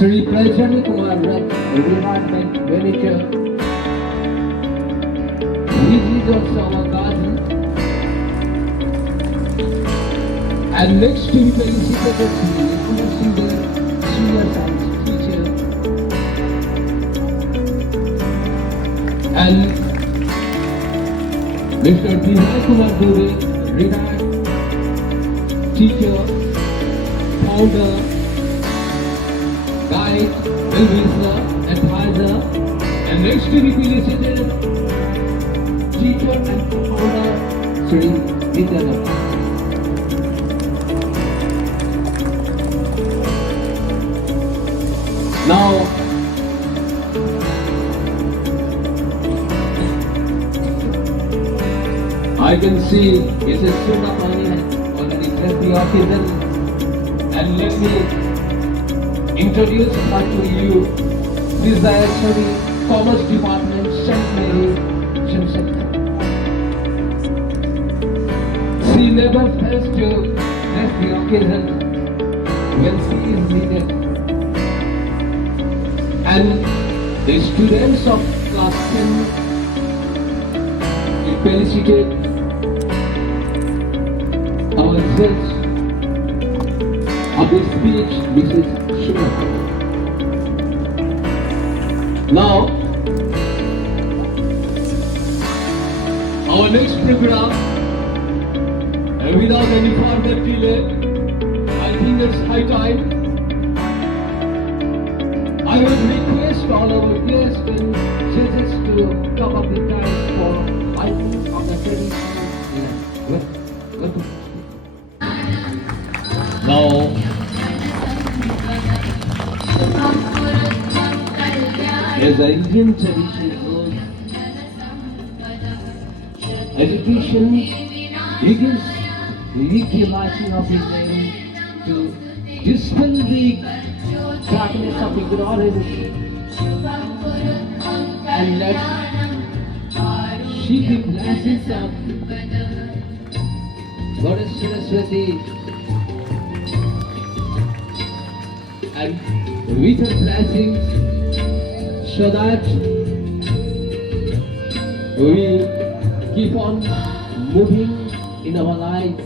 Sri Prajan Kumar Rath, Environment Manager. He is also our guardian. And next to be felicitated Sri Kumar Sundar, Senior Science Teacher. And Mr. Vinay Kumar Dure, retired teacher, founder, guide, advisor, advisor, and next to be felicitated teacher and founder, Sri Nityananda. Now, I can see Mrs. Suma Pani has already left the occasion, and let me introduce her to you. This is the HOD, Commerce Department, St. Mary, Shimshakta. She never fails to left the occasion when she is needed. And the students of class 10 we felicitate our judge of the speech, Mrs. Shuma. Now, our next program, and without any further delay, I think it's high time. I would request all our guests and judges to come up with time for item of the traditional. Now, as the Indian tradition goes, education begins the lighting of his name to dispel the darkness of ignorance and let she the blessings of Goddess Saraswati and with her blessings so that we keep on moving in our lives.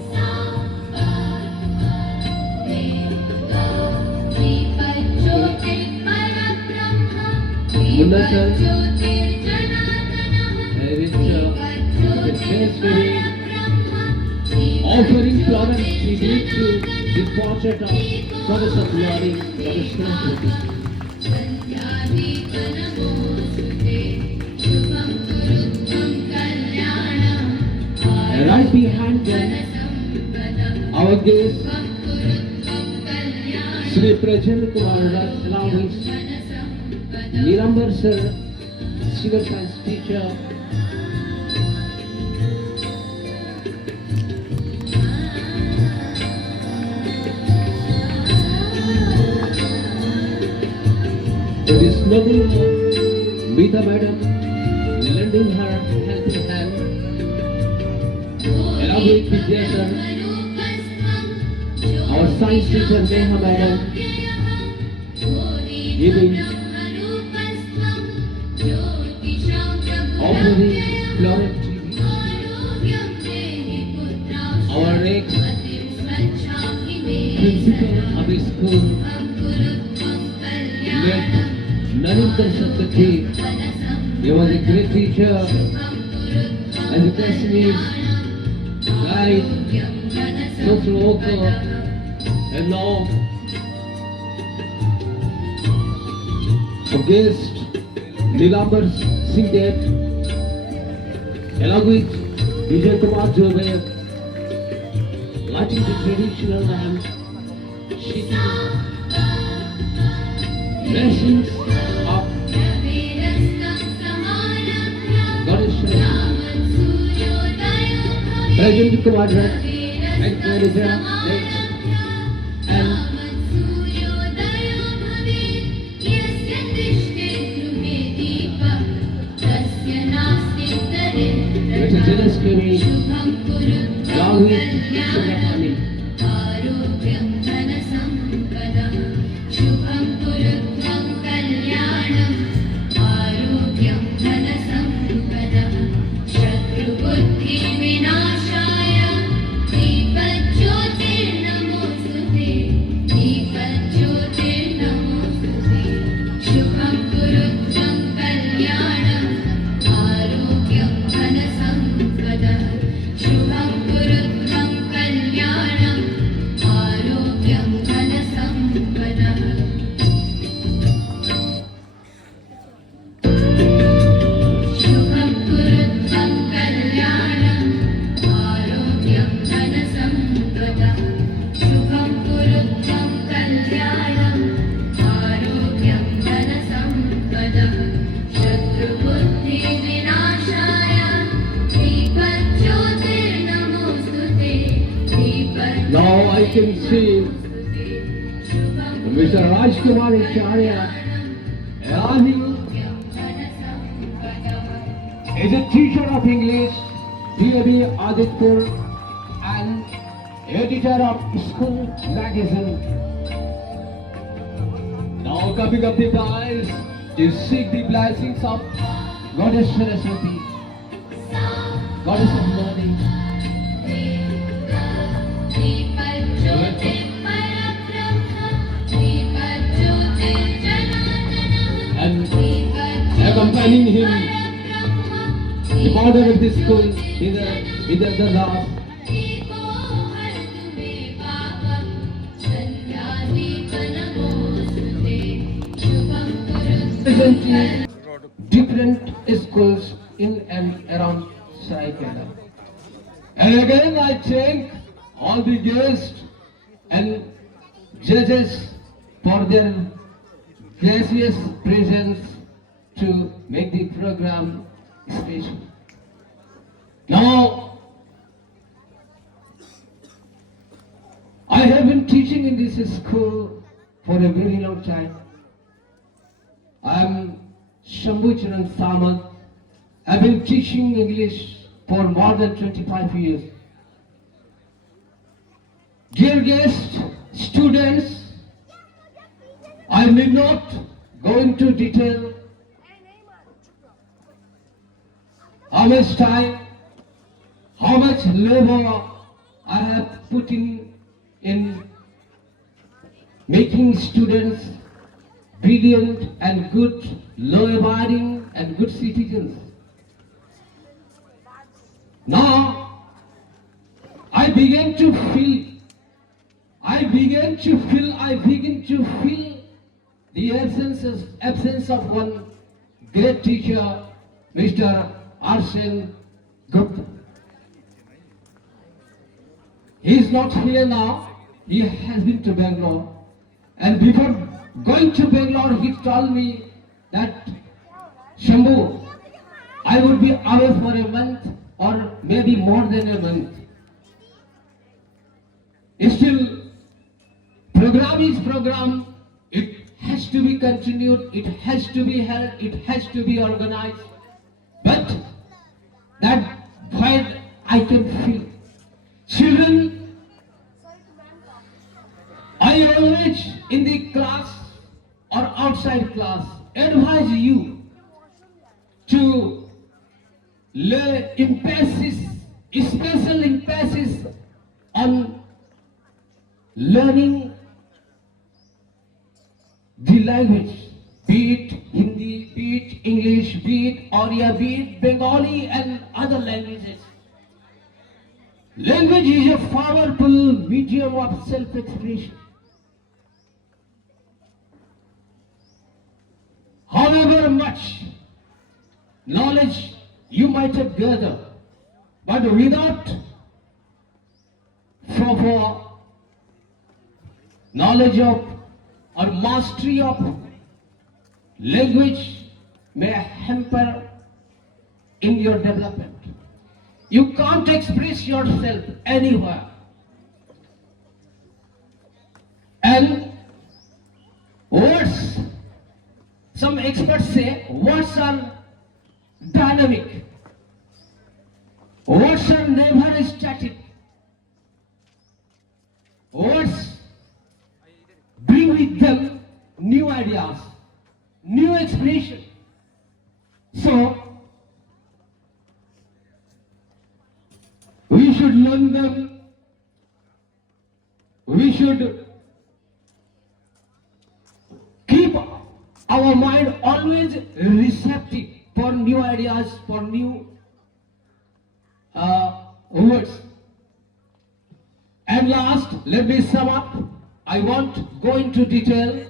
Munna sir, offering flower tribute to the portrait of Goddess of Glory, Goddess Saraswati. Right behind them, our guest, Sri Prajan Kumar Rath, along with Nilambar sir, civil science teacher. There is noble Meeta madam lending her helping hand, along with Vidya sir, our science teacher Neha madam, giving offering flower tribute. Our ex-principal of the school, met Narendra Satyaki. He was a great teacher, educationist, guide, social worker, and now a guest, Nilambar Singh, along with Vijay Kumar Jove, lighting the traditional lamp, sheeting blessings of Goddess Saraswati. President Kumar Rath, and manager, and Mr. Dennis Curry, along with Suma Pani. can see Mr. Rajkumar Acharya arriving. Is a teacher of English, B.A.B. Aditpur, and editor of school magazine. Now coming up the guys to seek the blessings of Goddess Saraswati, Goddess of learning. And accompanying him, the founder of this school is the last. Presenting different schools in and around Saraikela. And again I thank all the guests and judges for their gracious presence to make the program special. Now, I have been teaching in this school for a very long time. I am Shambhu Charan Samant. I have been teaching English for more than 25 years. Dear guests, students, I may not go into detail how much time, how much labor I have put in making students brilliant and good, law-abiding and good citizens. Now, I begin to feel the absence of one great teacher, Mr. Arsene Gupta. He is not here now. He has been to Bangalore. And before going to Bangalore, he told me that, Shambhu, I would be away for a month or maybe more than a month. Still, program is program. It has to be continued. It has to be held. It has to be organized. But that void I can feel. Children, I always in the class or outside class advise you to lay special emphasis on learning the language, be it Hindi, be it English, be it Oriya, be it Bengali and other languages. Language is a powerful medium of self-expression. However much knowledge you might have gathered, but without proper knowledge of or mastery of language may hamper in your development. You can't express yourself anywhere. And words, some experts say words are dynamic. Words are never static. Words bring with them new ideas, new expression. So, we should learn them. We should keep our mind always receptive for new ideas, for new words. And last, let me sum up. I won't go into detail.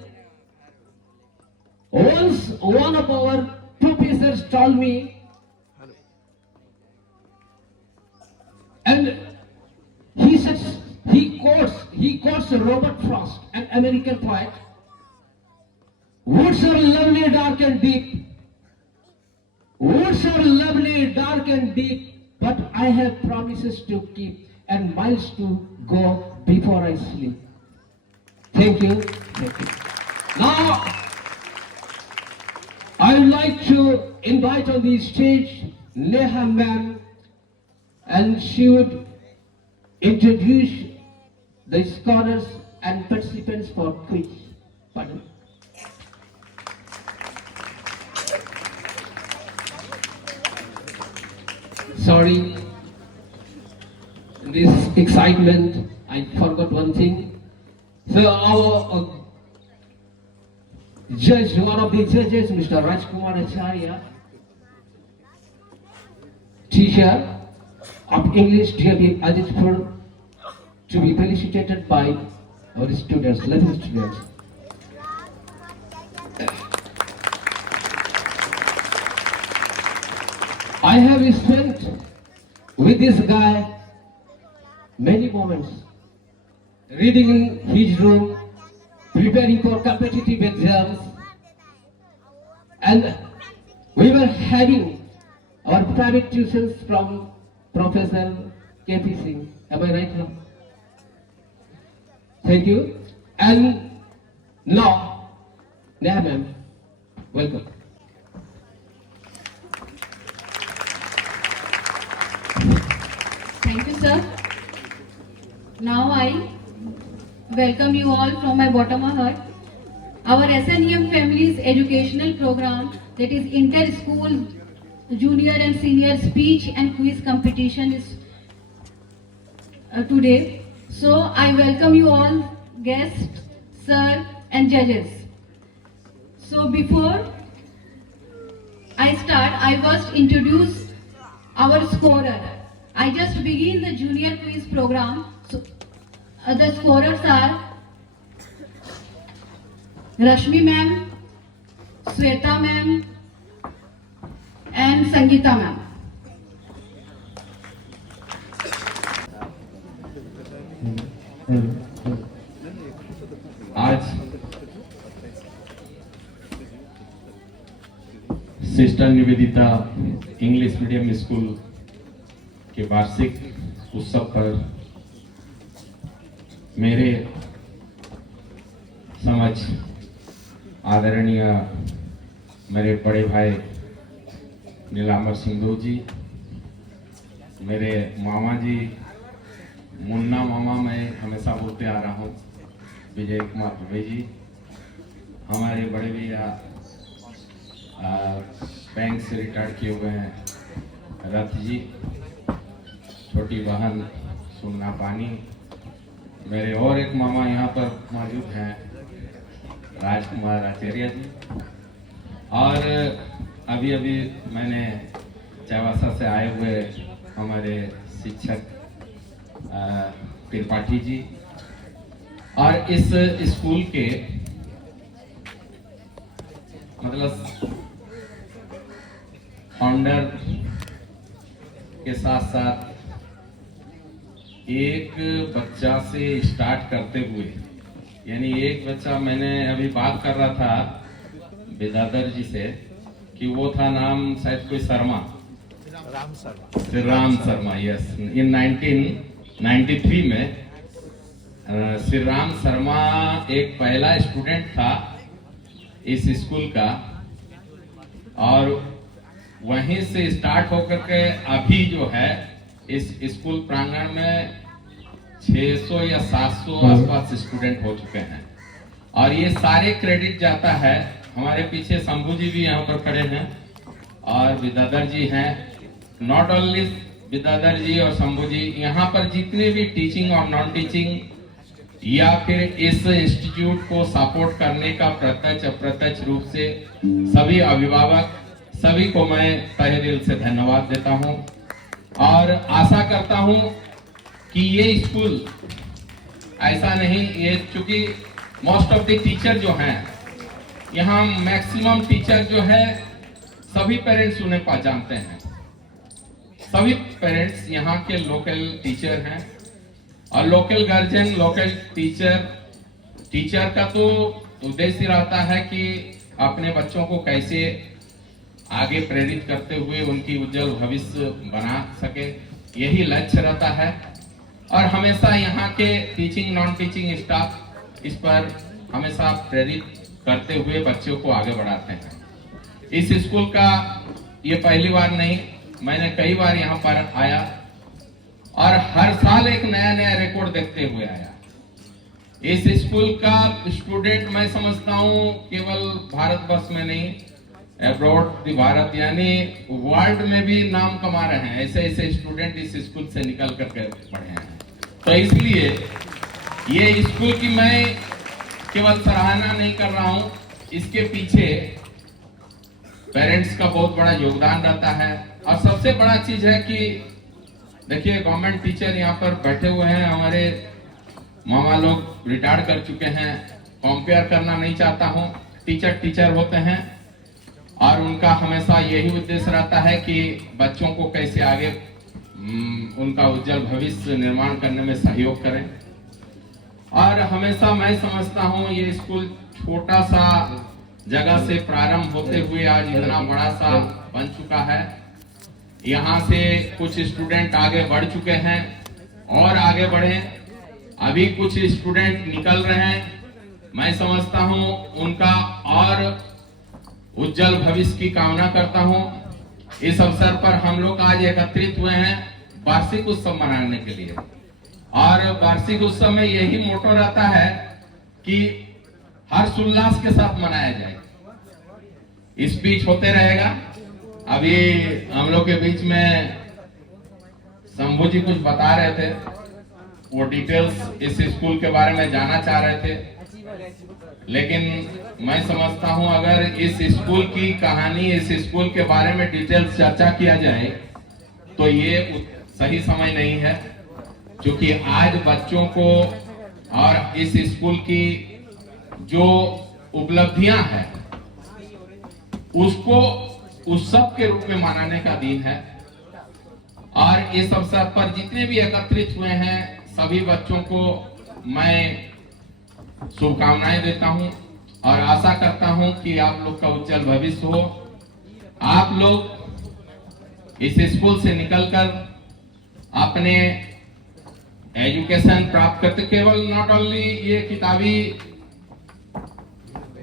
Once one of our professors told me, and he says he quotes Robert Frost, an American poet. Words are lovely, dark and deep. Words are lovely, dark and deep, but I have promises to keep. and miles to go before I sleep. Thank you. Thank you. Now, I would like to invite on the stage Neha ma'am, and she would introduce the scholars and participants for quiz. Pardon. Sorry, in this excitement, I forgot one thing. So our judge, one of the judges, Mr. Rajkumar Acharya, teacher of English, DAV Aditpur, to be felicitated by our students, little students. I have spent with this guy many moments, reading in his room, preparing for competitive exams, and we were having our private tuitions from Professor KP Singh. Am I right now? Thank you. And now, Neha ma'am, welcome. Thank you, sir. Now I welcome you all from my bottom of heart. Our SNEM Family's educational program, that is inter-school junior and senior speech and quiz competition, is today. So I welcome you all, guests, sir and judges. So before I start, I first introduce our scorer. I just begin the junior quiz program. So the scorers are Rashmi ma'am, Sweta ma'am and Sangeeta ma'am. आज sister Nivedita English medium school के वार्षिक उत्सव पर मेरे समझ आदरणीय मेरे बड़े भाई नीलांबर सिंह जी, मेरे मामा जी, मुन्ना मामा मैं हमेशा बोलते आ रहा हूँ, विजय कुमार दुबे जी, हमारे बड़े भैया बैंक से रिटायर्ड किए हुए हैं रथ जी, छोटी बहन सुन्ना पानी, मेरे और एक मामा यहाँ पर मौजूद हैं राजकुमार आचार्य जी, और अभी अभी मैंने चावासा से आए हुए हमारे शिक्षक त्रिपाठी जी, और इस स्कूल के मतलब फाउंडर के साथ साथ एक बच्चा से स्टार्ट करते हुए, यानी एक बच्चा, मैंने अभी बात कर रहा था विद्याधर जी से कि वो था नाम शायद कोई शर्मा, राम शर्मा, यस, इन 1993 में श्री राम शर्मा एक पहला स्टूडेंट था इस स्कूल का, और वहीं से स्टार्ट होकर के अभी जो है इस स्कूल प्रांगण में 600 या 700 आसपास स्टूडेंट हो चुके हैं, और ये सारे क्रेडिट जाता है, हमारे पीछे शंभू जी भी यहाँ पर खड़े हैं और विद्याधर जी हैं, नॉट ओनली विद्याधर जी और शंभू जी, यहाँ पर जितने भी टीचिंग और नॉन टीचिंग या फिर इस इंस्टीट्यूट को सपोर्ट करने का प्रत्यक्ष अप्रत्यक्ष रूप से सभी अभिभावक, सभी को मैं तहे दिल से धन्यवाद देता हूं, और आशा करता हूं कि ये स्कूल ऐसा नहीं, ये चूंकि मोस्ट ऑफ द टीचर जो हैं यहाँ, मैक्सिमम टीचर जो है सभी पेरेंट्स उन्हें पहचानते हैं, सभी पेरेंट्स यहाँ के लोकल टीचर हैं, और लोकल गार्जियन, लोकल टीचर का तो उद्देश्य रहता है कि अपने बच्चों को कैसे आगे प्रेरित करते हुए उनकी उज्जवल भविष्य बना सके, यही लक्ष्य रहता है। और हमेशा यहाँ के टीचिंग नॉन टीचिंग स्टाफ इस पर हमेशा प्रेरित करते हुए बच्चों को आगे बढ़ाते हैं। इस स्कूल का ये पहली बार नहीं, मैंने कई बार यहाँ पर आया और हर साल एक नया नया रिकॉर्ड देखते हुए आया। इस स्कूल का स्टूडेंट मैं समझता हूँ केवल भारतवर्ष में नहीं, अब्रॉड द भारत यानी वर्ल्ड में भी नाम कमा रहे हैं। ऐसे ऐसे स्टूडेंट इस स्कूल से निकल करके पढ़े हैं। तो इसलिए ये स्कूल की मैं केवल सराहना नहीं कर रहा हूँ, इसके पीछे पेरेंट्स का बहुत बड़ा योगदान रहता है। और सबसे बड़ा चीज है कि देखिए गवर्नमेंट टीचर यहाँ पर बैठे हुए हैं, हमारे मामा लोग रिटायर कर चुके हैं। कंपेयर करना नहीं चाहता हूँ, टीचर टीचर होते हैं और उनका हमेशा यही उद्देश्य रहता है कि बच्चों को कैसे आगे उनका उज्जवल भविष्य निर्माण करने में सहयोग करें। और हमेशा मैं समझता हूँ ये स्कूल छोटा सा जगह से प्रारंभ होते हुए आज इतना बड़ा सा बन चुका है। यहाँ से कुछ स्टूडेंट आगे बढ़ चुके हैं और आगे बढ़े, अभी कुछ स्टूडेंट निकल रहे हैं। मैं समझता हूँ उनका और उज्जवल भविष्य की कामना करता हूँ। इस अवसर पर हम लोग आज एकत्रित हुए हैं वार्षिक उत्सव मनाने के लिए, और वार्षिक उत्सव में यही मोटो रहता है कि हर्षोल्लास के साथ मनाया जाए। स्पीच होते रहेगा। अभी हम लोग के बीच में शंभू जी कुछ बता रहे थे, वो डिटेल्स इस स्कूल के बारे में जानना चाह रहे थे, लेकिन मैं समझता हूं अगर इस स्कूल की कहानी, इस स्कूल के बारे में डिटेल्स चर्चा किया जाए तो ये सही समय नहीं है, क्योंकि आज बच्चों को और इस स्कूल की जो उपलब्धियां हैं उसको उत्सव के रूप में मनाने का दिन है। और इस अवसर पर जितने भी एकत्रित हुए हैं सभी बच्चों को मैं शुभकामनाएं देता हूं और आशा करता हूं कि आप लोग का उज्जवल भविष्य हो। आप लोग इस स्कूल से निकलकर अपने एजुकेशन प्राप्त करते, केवल नॉट ओनली ये किताबी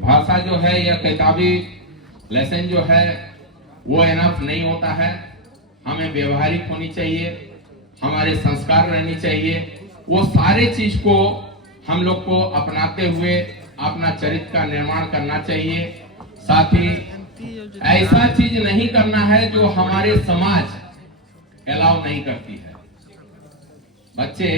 भाषा जो है या किताबी लेसन जो है वो एनफ नहीं होता है। हमें व्यवहारिक होनी चाहिए, हमारे संस्कार रहनी चाहिए, वो सारे चीज को हम लोग को अपनाते हुए अपना चरित्र का निर्माण करना चाहिए। साथ ही ऐसा चीज नहीं करना है जो हमारे समाज अलाउ नहीं करती है। बच्चे,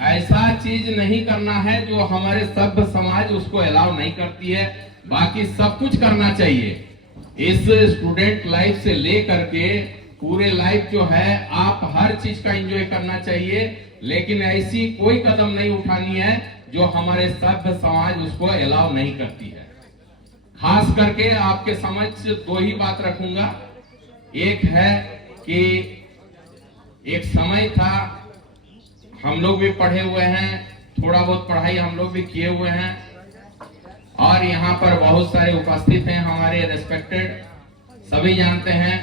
ऐसा चीज नहीं करना है जो हमारे सभ्य समाज उसको अलाउ नहीं करती है। बाकी सब कुछ करना चाहिए। इस स्टूडेंट लाइफ से लेकर के पूरे लाइफ जो है आप हर चीज का एंजॉय करना चाहिए, लेकिन ऐसी कोई कदम नहीं उठानी है जो हमारे सभ्य समाज उसको अलाउ नहीं करती है। खास करके आपके समझ दो ही बात रखूंगा। एक है कि एक समय था, हम लोग भी पढ़े हुए हैं, थोड़ा बहुत पढ़ाई हम लोग भी किए हुए हैं, और यहाँ पर बहुत सारे उपस्थित हैं हमारे रेस्पेक्टेड, सभी जानते हैं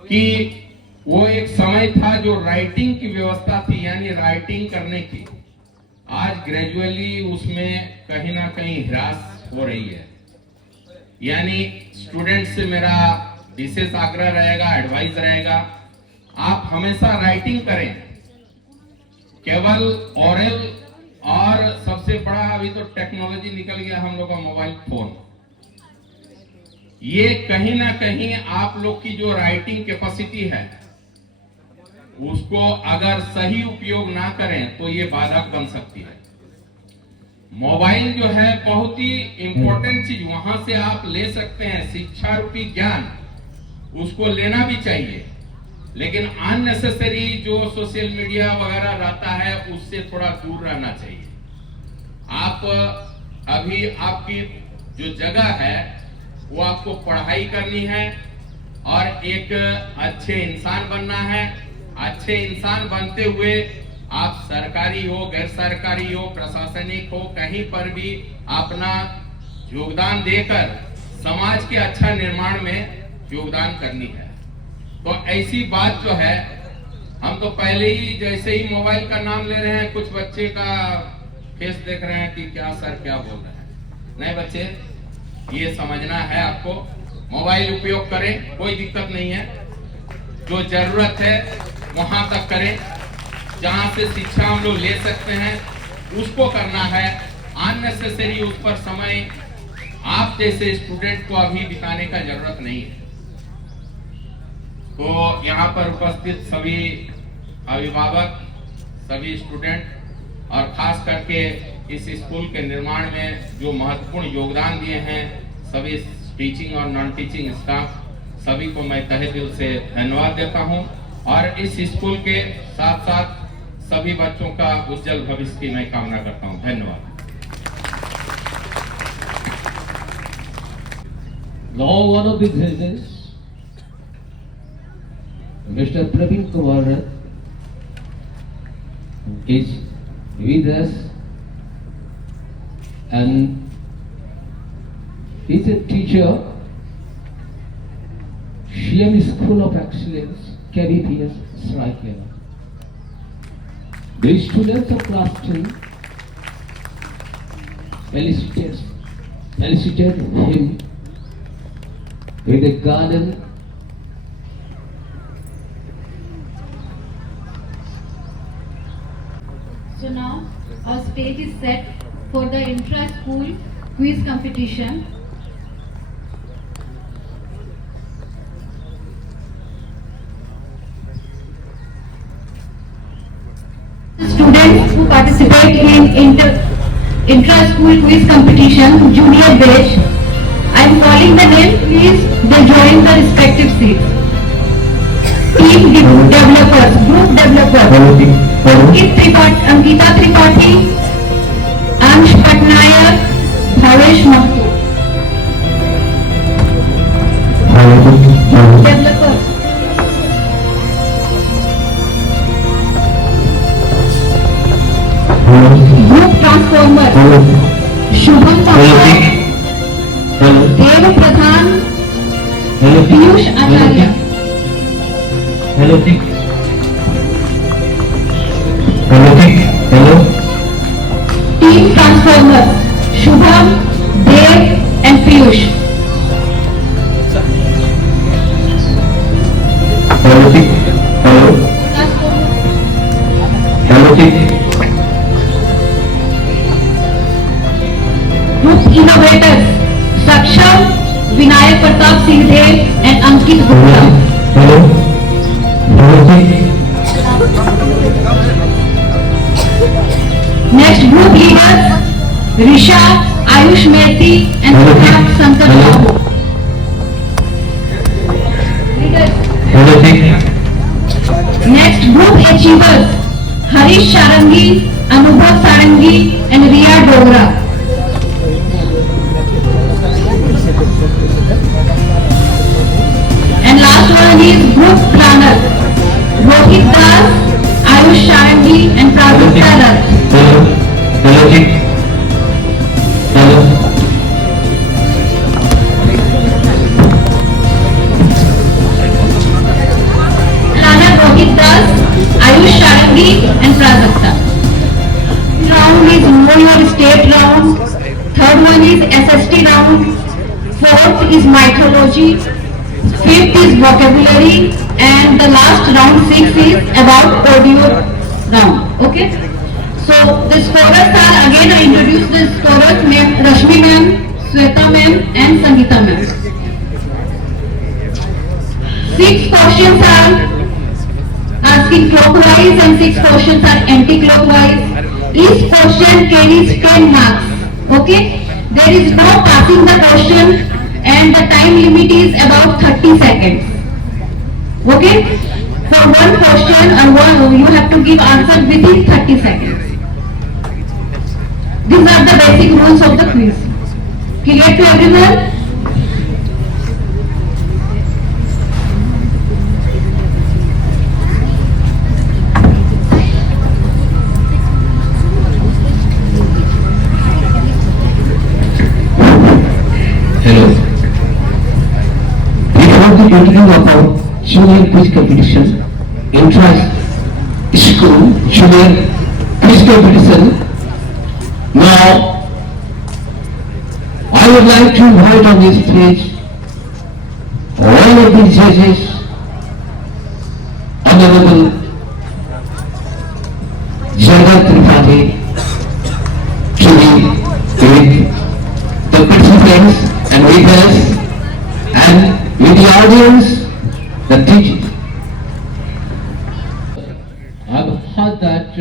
कि वो एक समय था जो राइटिंग की व्यवस्था थी, यानी राइटिंग करने की। आज ग्रेजुअली उसमें कहीं ना कहीं ह्रास हो रही है। यानी स्टूडेंट से मेरा विशेष आग्रह रहेगा, एडवाइस रहेगा, आप हमेशा राइटिंग करें, केवल ओरल। और सबसे बड़ा अभी तो टेक्नोलॉजी निकल गया हम लोग का मोबाइल फोन, ये कहीं ना कहीं आप लोग की जो राइटिंग कैपेसिटी है उसको अगर सही उपयोग ना करें तो ये बाधक बन सकती है। मोबाइल जो है बहुत ही इंपॉर्टेंट चीज, वहां से आप ले सकते हैं शिक्षा रूपी ज्ञान, उसको लेना भी चाहिए, लेकिन अननेसेसरी जो सोशल मीडिया वगैरह रहता है उससे थोड़ा दूर रहना चाहिए। आप अभी आपकी जो जगह है वो आपको पढ़ाई करनी है और एक अच्छे इंसान बनना है। अच्छे इंसान बनते हुए आप सरकारी हो, गैर सरकारी हो, प्रशासनिक हो, कहीं पर भी अपना योगदान देकर समाज के अच्छा निर्माण में योगदान करनी है। तो ऐसी बात जो है हम तो पहले ही जैसे ही मोबाइल का नाम ले रहे हैं, कुछ बच्चे का फेस देख रहे हैं कि क्या सर क्या बोल रहे हैं। नहीं बच्चे, ये समझना है आपको, मोबाइल उपयोग करें, कोई दिक्कत नहीं है। जो जरूरत है वहां तक करें, जहां से शिक्षा हम लोग ले सकते हैं उसको करना है। अननेसेसरी उस पर समय आप जैसे स्टूडेंट को अभी बिताने का जरूरत नहीं है। तो यहाँ पर उपस्थित सभी अभिभावक, सभी स्टूडेंट और खास करके इस स्कूल के निर्माण में जो महत्वपूर्ण योगदान दिए हैं सभी टीचिंग और नॉन टीचिंग स्टाफ, सभी को मैं तहे दिल से धन्यवाद देता हूं। और इस स्कूल के साथ साथ सभी बच्चों का उज्जवल भविष्य की मैं कामना करता हूं। धन्यवाद। Now one of the judges, Mr. Praveen Kumar, is with us, and he's a teacher, CM School of Excellence, KBPS, Saraikela. The students of class 10 felicited him with a garden So now our stage is set for the intra-school quiz competition. Students who participate in intra-school quiz competition, junior batch, I am calling the name, please they join the respective seats. Team developers, group developers, Ankita Tripathi, Ansh Patnaik, Bhavesh Mahto. Developers. Group transformer, Shubham Thakur, Dev Pradhan, Piyush Acharya. Hello. Team transformer, Shubham, Dev and Piyush. Group innovators, Saksham, Vinayak Pratap Singh Dev and Ankit Gupta. Next group leaders, Risha, Ayush Mehti and Siddharth Shankar Babu. Next group achievers, Harish Sarangi, Anubhav Sarangi and Riya Dogra. And last one is group planner, Rohit Das, Ayush Sarangi and Prajakta Rath. Planner Rohit Das, Ayush Sarangi and Prajakta. Round is Know Your State round. Third one is SST round. Fourth is mythology. Fifth is vocabulary. And the last round 6 is about audio round. Okay. So the scorers are, again I introduce the scorers, ma'am Rashmi ma'am, Sweta ma'am and Sangeeta ma'am. 6 questions are asking clockwise and 6 questions are anti-clockwise. Each question carries 10 marks. Okay. There is no passing the question and the time limit is about 30 seconds. Okay. For one question or one, you have to give answer within 30 seconds. These are the basic rules of the quiz. Clear to everyone? Hello. Before the beginning of our junior quiz competition, School, Junior Physical Medicine. Now, I would like to invite on this stage all of the judges, Honorable Jagat Tripathi, to be with the participants and with us and with the audience, the teachers. I've heard that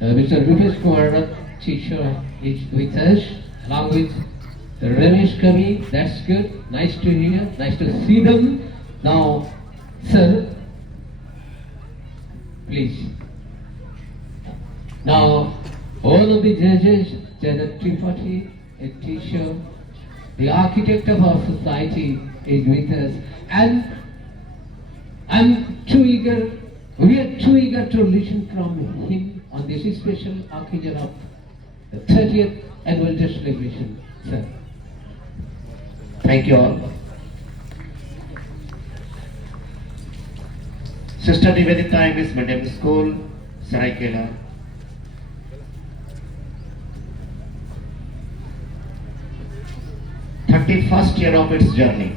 Mr. Rupesh Kumar, teacher, is with us, along with Ramesh Kavi. That's good. Nice to hear. Nice to see them. Now, sir, please. Now, all of the judges, Jagat Tripathi, a teacher, the architect of our society, is with us, and I'm too eager. We are too eager to listen from him on this special occasion of the 30th annual day celebration, sir. Thank you all. Sister Nivedita English Medium School, Saraikela. First year of its journey.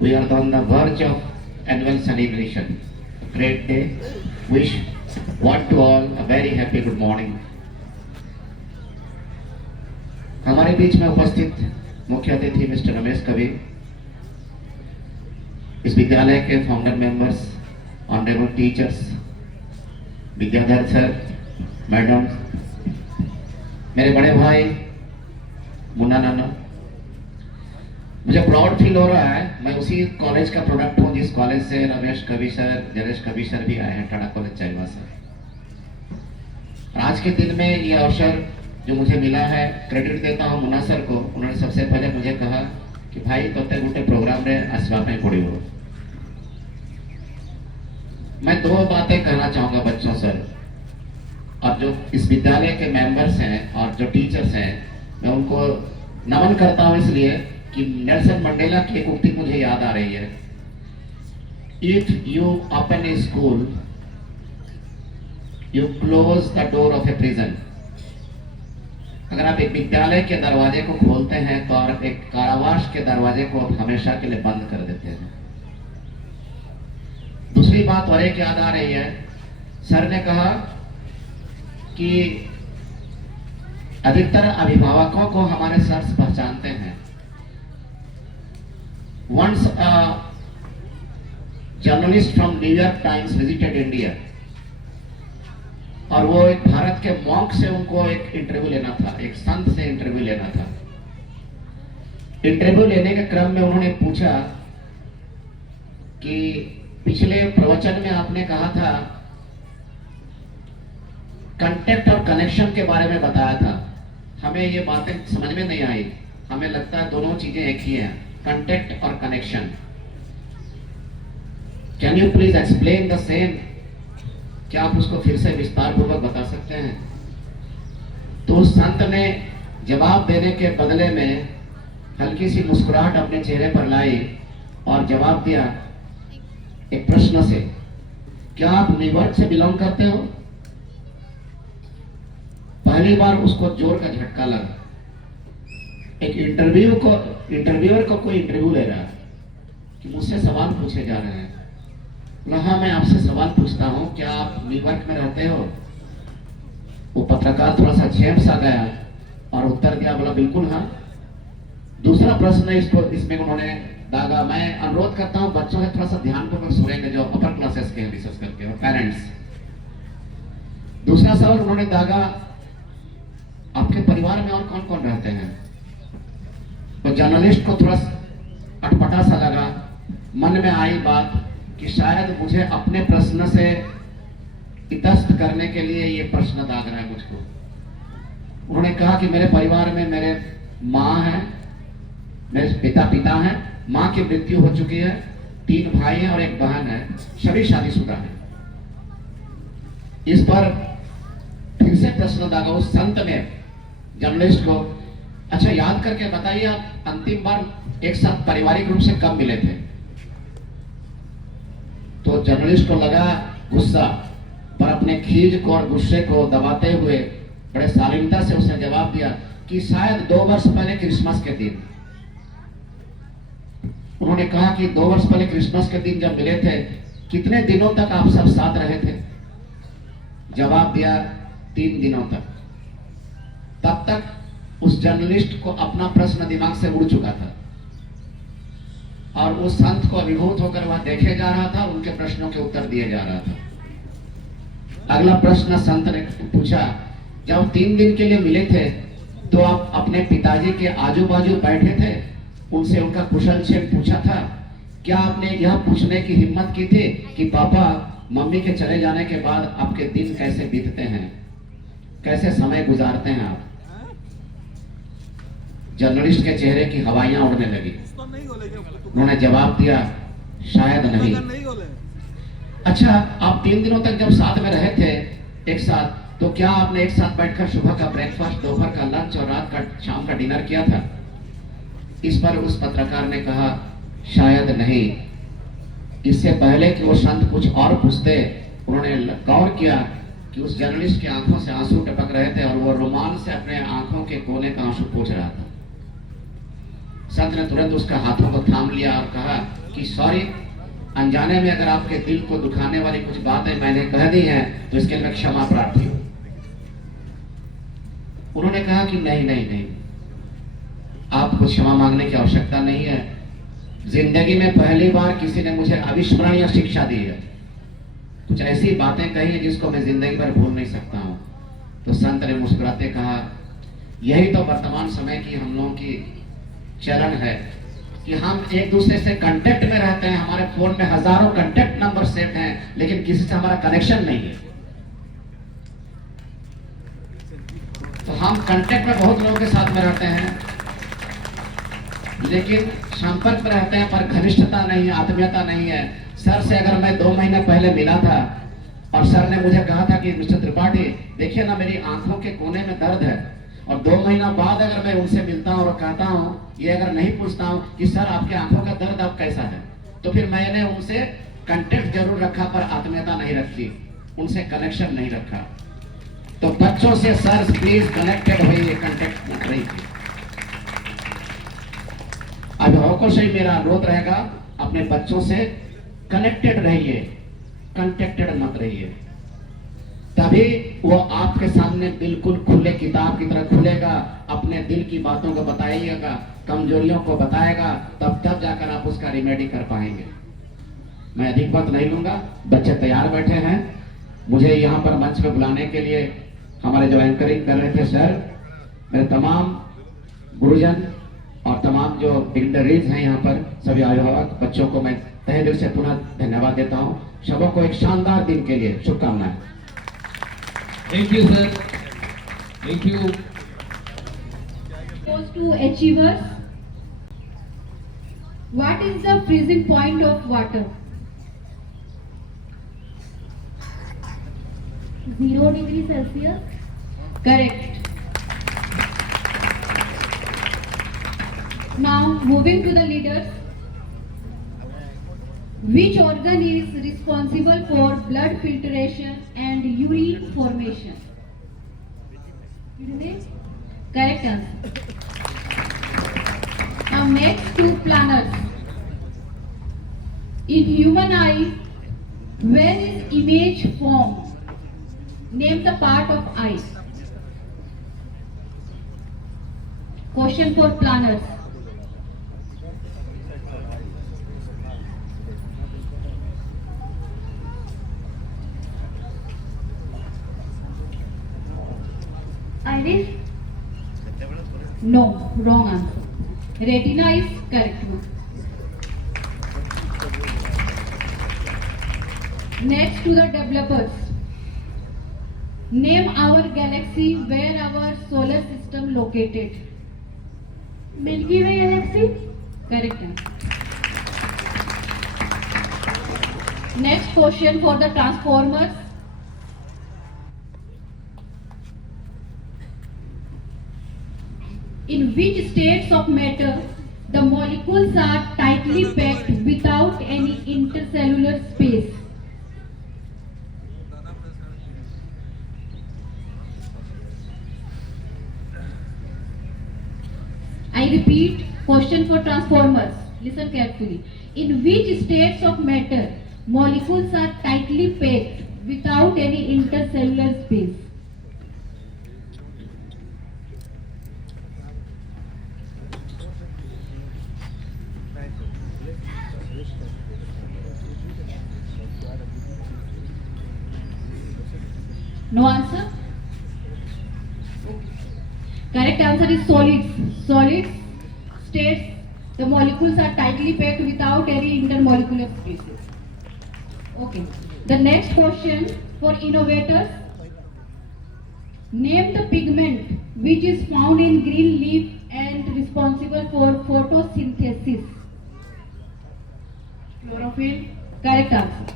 We are on the verge of annual celebration. A great day. Wish one to all a very happy good morning. हमारे बीच में उपस्थित मुख्य अतिथि mister Ramesh कवि, इस विद्यालय के founder members, honourable teachers, Vidyadhar sir, madam, मेरे बड़े भाई मुन्ना नाना, मुझे प्राउड फील हो रहा है। मैं उसी कॉलेज का प्रोडक्ट हूँ जिस कॉलेज से रमेश कवि सर, जयेश कवि सर भी आए हैं, टाटा कॉलेज चाइवा से। आज के दिन में ये अवसर जो मुझे मिला है, क्रेडिट देता हूँ मुन्ना सर को। उन्होंने सबसे पहले मुझे कहा कि भाई तोते गुटे प्रोग्राम रे असबाब में पड़ी हो। मैं दो बातें कहना चाहूंगा बच्चों सर, और जो इस विद्यालय के मेंबर्स हैं और जो टीचर्स हैं, मैं उनको नमन करता हूं इसलिए कि नेल्सन मंडेला की एक उक्ति मुझे याद आ रही है। If you open A school, you close the door of a prison. अगर आप एक विद्यालय के दरवाजे को खोलते हैं तो आप एक कारावास के दरवाजे को हमेशा के लिए बंद कर देते हैं। दूसरी बात और एक याद आ रही है, सर ने कहा कि अधिकतर अभिभावकों को हमारे सर पहचानते हैं। Once a journalist from New York Times visited India, और वो एक भारत के मॉन्क से उनको एक इंटरव्यू लेना था, एक संत से इंटरव्यू लेना था। इंटरव्यू लेने के क्रम में उन्होंने पूछा कि पिछले प्रवचन में आपने कहा था कंटेक्ट और कनेक्शन के बारे में बताया था, हमें ये बातें समझ में नहीं आई, हमें लगता है दोनों चीजें एक ही हैं, कंटेक्ट और connection. Can you please explain the same? क्या आप उसको फिर से विस्तार पूर्वक बता सकते हैं? तो उस संत ने जवाब देने के बदले में हल्की सी मुस्कुराहट अपने चेहरे पर लाई और जवाब दिया एक प्रश्न से, क्या आप न्यूयॉर्क से बिलोंग करते हो? पहली बार उसको जोर का झटका लगा। एक इंटरव्यूअर को कोई इंटरव्यू ले रहा है कि मुझसे सवाल पूछे जा रहे हैं। बोला हाँ, मैं आपसे सवाल पूछता हूँ, क्या आप न्यूयॉर्क में रहते हो? वो पत्रकार थोड़ा सा झेप सा गया और उत्तर दिया, बोला बिल्कुल हाँ। दूसरा प्रश्न इसमें उन्होंने दागा। मैं अनुरोध करता हूँ बच्चों से थोड़ा सा ध्यानपूर्वक सुनेंगे, जो अपर क्लासेस के हैं विशेष करके, और पेरेंट्स। दूसरा सवाल उन्होंने दागा, आपके परिवार में और कौन कौन रहते हैं? तो जर्नलिस्ट को थोड़ा अटपटा सा लगा, मन में आई बात कि शायद मुझे अपने प्रश्न से इतस्त करने के लिए ये प्रश्न दाग रहा है मुझको। उन्होंने कहा कि मेरे परिवार में मेरे माँ है, मेरे पिता हैं, माँ की मृत्यु हो चुकी है, 3 भाई हैं और 1 बहन है, सभी शादीशुदा हैं। इस पर फिर से प्रश्न दागा उस संत ने जर्नलिस्ट को, अच्छा याद करके बताइए आप अंतिम बार एक साथ पारिवारिक रूप से कब मिले थे? तो जर्नलिस्ट को लगा गुस्सा, पर अपने खीज को और गुस्से को दबाते हुए बड़े शालीनता से उसने जवाब दिया कि शायद 2 वर्ष पहले क्रिसमस के दिन। उन्होंने कहा कि 2 वर्ष पहले क्रिसमस के दिन जब मिले थे, कितने दिनों तक आप सब साथ रहे थे? जवाब दिया 3 दिनों तक। तब तक उस जर्नलिस्ट को अपना प्रश्न दिमाग से उड़ चुका था और उस संत को अभिभूत होकर वह देखे जा रहा था, उनके प्रश्नों के उत्तर दिए जा रहा था। अगला प्रश्न संत ने पूछा, जब 3 दिन के लिए मिले थे तो आप अपने पिताजी के आजू बाजू बैठे थे, उनसे उनका कुशल क्षेम पूछा था? क्या आपने यह पूछने की हिम्मत की थी कि पापा मम्मी के चले जाने के बाद आपके दिन कैसे बीतते हैं, कैसे समय गुजारते हैं आप? जर्नलिस्ट के चेहरे की हवाइयां उड़ने लगी। उन्होंने जवाब दिया, शायद नहीं। अच्छा, आप 3 दिनों तक जब साथ में रहे थे एक साथ, तो क्या आपने एक साथ बैठकर सुबह का ब्रेकफास्ट, दोपहर का लंच और रात का शाम का डिनर किया था? इस पर उस पत्रकार ने कहा, शायद नहीं। इससे पहले कि वो संत कुछ और पूछते, उन्होंने गौर किया कि उस जर्नलिस्ट की आंखों से आंसू टपक रहे थे और वो रोमांच से अपने आंखों के कोने का आंसू पोंछ रहा था। संत ने तुरंत उसका हाथों को थाम लिया और कहा कि सॉरी, अनजाने में अगर आपके दिल को दुखाने वाली कुछ बातें मैंने कह दी हैं तो इसके लिए मैं क्षमा प्रार्थी हूं। उन्होंने कहा कि नहीं नहीं नहीं, आपको क्षमा मांगने की आवश्यकता नहीं है। जिंदगी में पहली बार किसी ने मुझे अविस्मरणीय शिक्षा दी है। कुछ ऐसी बातें कही है जिसको मैं जिंदगी भर भूल नहीं सकता हूं। तो संत ने मुस्कुराते कहा, यही तो वर्तमान समय की हम लोगों की चलन है कि हम एक दूसरे से कांटेक्ट में रहते हैं, हमारे फोन में हजारों कांटेक्ट नंबर सेव हैं, लेकिन किसी से हमारा कनेक्शन नहीं है। तो हम कांटेक्ट में बहुत लोगों के साथ में रहते हैं, लेकिन संपर्क में रहते हैं, पर घनिष्ठता नहीं है, आत्मीयता नहीं है। सर से अगर मैं 2 महीने पहले मिला था और सर ने मुझे कहा था कि मिस्टर त्रिपाठी देखिए ना, मेरी आंखों के कोने में दर्द है, और 2 महीना बाद अगर मैं उनसे मिलता हूँ और कहता हूँ, ये अगर नहीं पूछता हूँ कि सर आपके आंखों का दर्द अब कैसा है, तो फिर मैंने उनसे कांटेक्ट जरूर रखा पर आत्मीयता नहीं रखी, उनसे कनेक्शन नहीं रखा। तो बच्चों से सर प्लीज कनेक्टेड होइए, कांटेक्ट मत रहिए। अभिभावकों से मेरा अनुरोध रहेगा, अपने बच्चों से कनेक्टेड रहिए, कनेक्टेड मत रहिए, तभी वो आपके सामने बिल्कुल खुले किताब की तरह खुलेगा, अपने दिल की बातों को बताइएगा, कमजोरियों को बताएगा, तब जाकर आप उसका रिमेडी कर पाएंगे। मैं अधिक वक्त नहीं लूंगा, बच्चे तैयार बैठे हैं। मुझे यहाँ पर मंच पे बुलाने के लिए हमारे जो एंकरिंग कर रहे थे सर, मेरे तमाम गुरुजन और तमाम जो डिग्निटरीज हैं यहाँ पर, सभी अभिभावक बच्चों को मैं तहे दिल से पुनः धन्यवाद देता हूँ। सबों को एक शानदार दिन के लिए शुभकामनाएं। Thank you, sir. Thank you. Goes to achievers. What is the freezing point of water? 0 degree Celsius. Correct. Now moving to the leaders. Which organ is responsible for blood filtration and urine formation? Urinary? Correct answer. Now next to planners. In human eye, where is image formed? Name the part of eye. Question for planners. Iris. No, wrong answer. Retina is correct one. Next to the developers. Name our galaxy where our solar system located. Milky Way galaxy. Correct answer. Next question for the transformers. In which states of matter the molecules are tightly packed without any intercellular space? repeat question for transformers. Listen carefully. In which states of matter molecules are tightly packed without any intercellular space? No answer? Correct answer is solids. Solids states the molecules are tightly packed without any intermolecular spaces. Okay. The next question for innovators. Name the pigment which is found in green leaf and responsible for photosynthesis. Chlorophyll. Correct answer.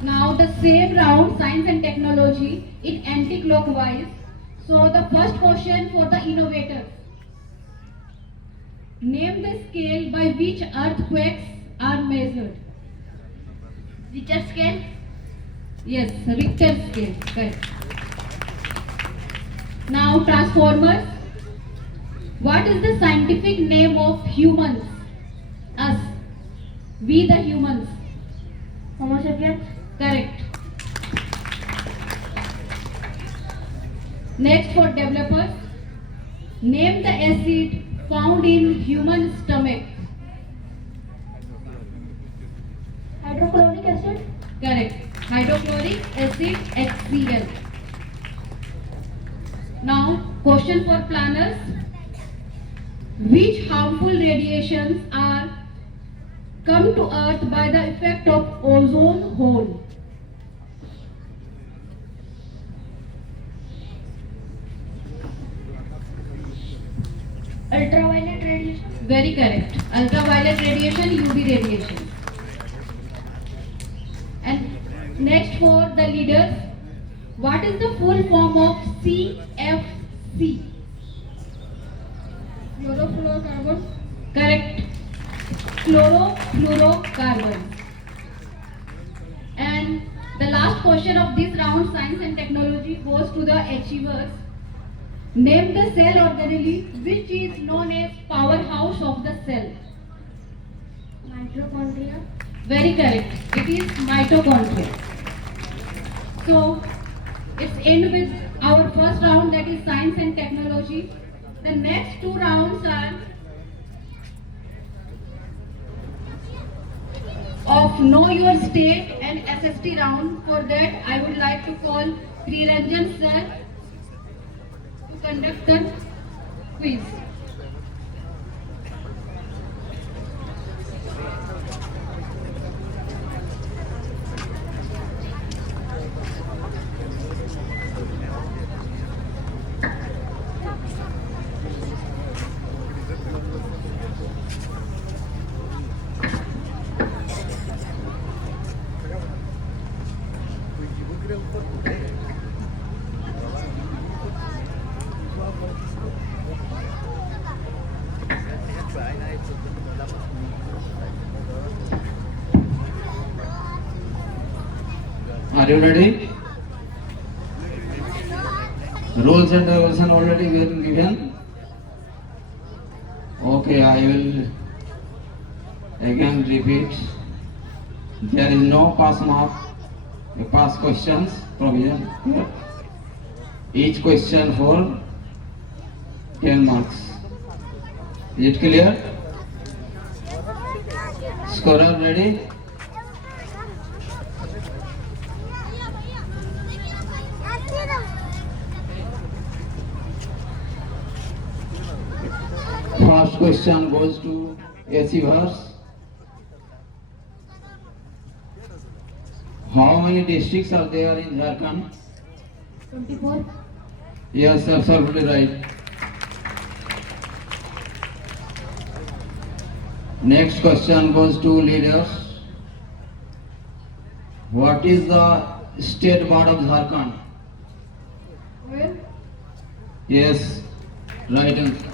Now the same round, science and technology, in anti-clockwise. So the first question for the innovators. Name the scale by which earthquakes are measured. Richter scale. Yes, Richter scale. Correct. Now transformers. What is the scientific name of humans? Us. We the humans. Homo sapiens. Correct. Next for developers. Name the acid found in human stomach. Hydrochloric acid. Correct. Hydrochloric acid HCl. Now question for planners. Which harmful radiations are come to earth by the effect of ozone hole? Ultraviolet radiation. Very correct. Ultraviolet radiation, UV radiation. And next for the leaders, what is the full form of CFC? Chlorofluorocarbon. Correct. Chlorofluorocarbon. And the last question of this round, science and technology, goes to the achievers. Name the cell organelle which is known as powerhouse of the cell. Mitochondria. Very correct. It is mitochondria. So it's end with our first round, that is science and technology. The next two rounds are of Know Your State and SST round. For that, I would like to call Priranjan sir to conduct the quiz. Are you ready? Rules and regulation already been given. Okay, I will again repeat. There is no pass mark, pass questions provision here. Each question for 10 marks. Is it clear? Scorer ready? First question goes to achievers. How many districts are there in Jharkhand? 24. Yes, absolutely right. Next question goes to leaders. What is the state board of Jharkhand? Where? Yes, right answer.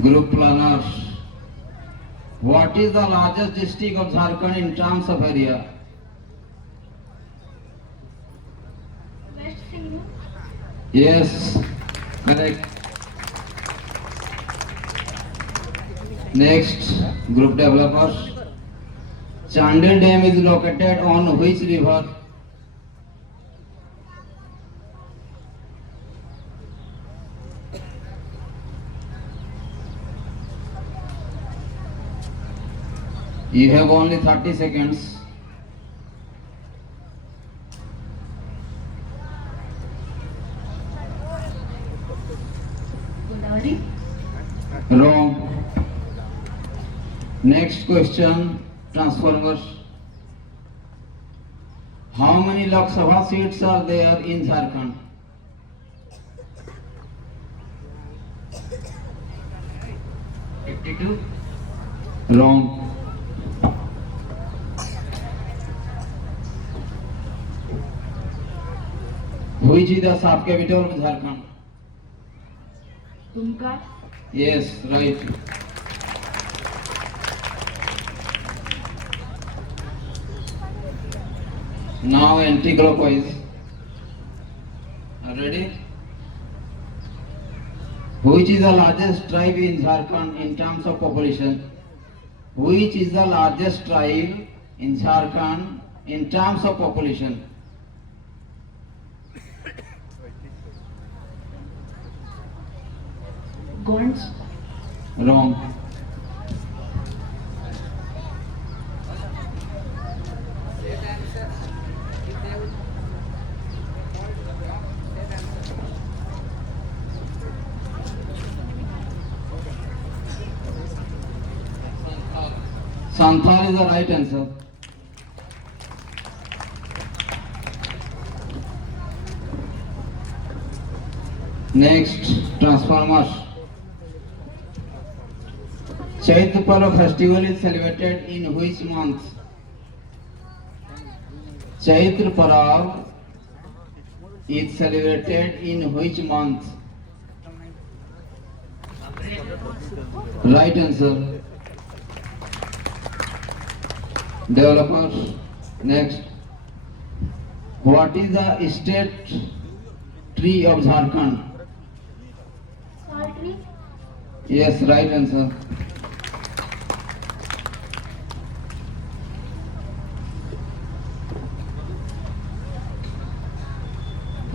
Group planners. What is the largest district of Jharkhand in terms of area? Yes, correct. Next, group developers. Chandel Dam is located on which river? You have only 30 seconds. Godavari. Wrong. Next question, transformers. How many Lok Sabha seats are there in Jharkhand? 52. Wrong. Which is the sub capital of Jharkhand? Dumka. Yes, right. Now anti-clockwise. Are ready? Which is the largest tribe in Jharkhand in terms of population? Which is the largest tribe in Jharkhand in terms of population? Gonds. Wrong. Santhal is the right answer. Next, transformers. Chaitra Parva festival is celebrated in which month? Chaitra Parva is celebrated in which month? Right answer. Developers. Next. What is the state tree of Jharkhand? Salt tree. Yes, right answer.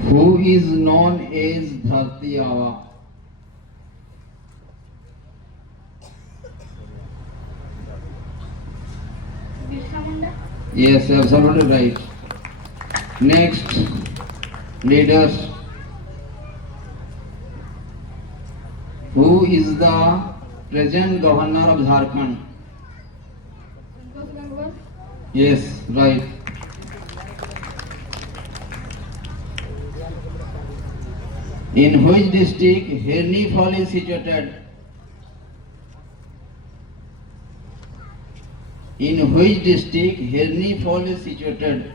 Who is known as Dharti Aba? Birsa Munda. Yes, absolutely right. Next, leaders. Who is the present governor of Jharkhand? Santosh Gangwar. Yes, right. In which district Hirni Fall is situated? In which district Hirni Fall is situated?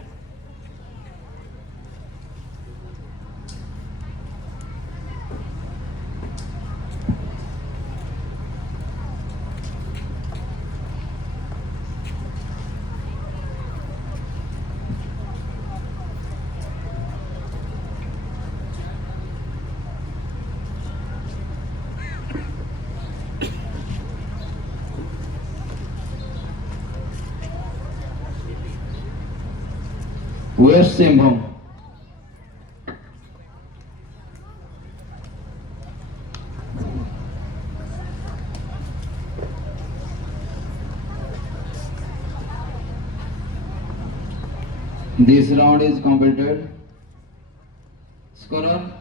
West Simbhum. This round is completed. Scorer.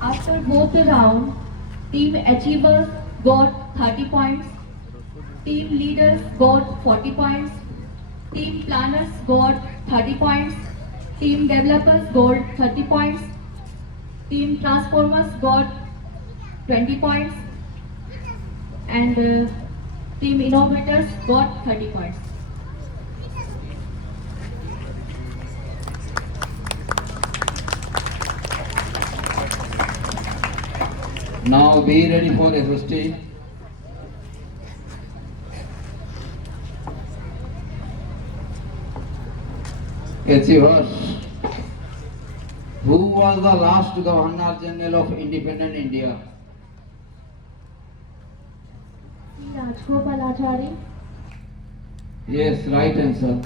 After both the round, Team Achievers got 30 points Team leaders got 40 points. Team planners got 30 points. Team developers got 30 points. Team transformers got 20 points. And team innovators got 30 points. Now be ready for SST. Achievers. Who was the last Governor General of Independent India? Rajgopalachari. Yes, right answer.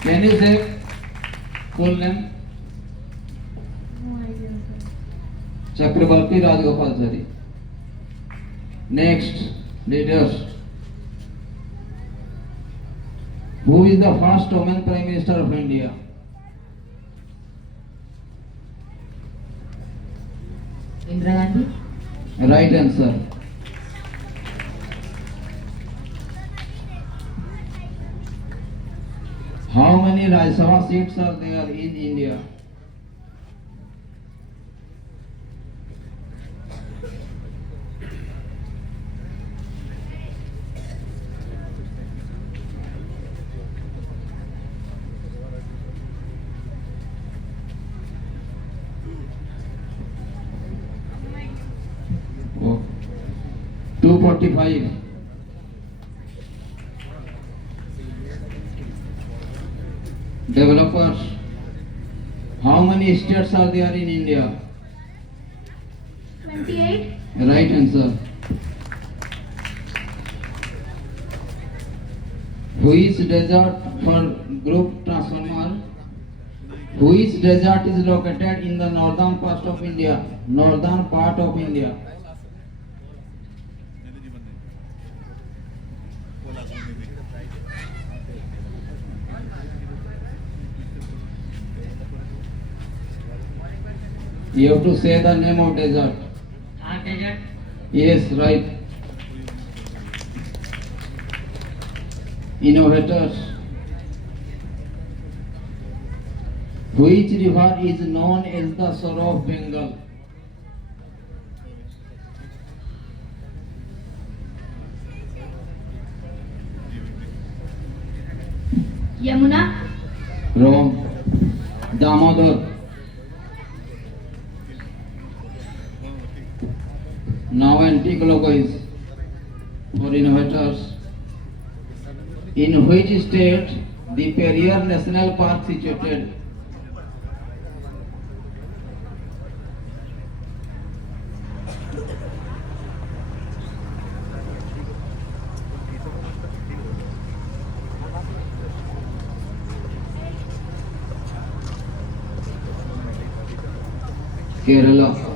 Can you say full name? No idea. Chakrabarti Rajgopalachari. Next, leaders. Who is the first woman Prime Minister of India? Indira Gandhi. Right answer. How many Rajya Sabha seats are there in India? Oh, 245. Developers. How many states are there in India? 28. Right answer. Which desert for group transformer? Which desert is located in the northern part of India? Northern part of India. You have to say the name of desert. Desert. Yes, right. Innovators. Which river is known as the Sorrow of Bengal? Yamuna. Wrong. Damodar. Now anti-clockwise for innovators. In which state the Periyar National Park situated? Kerala.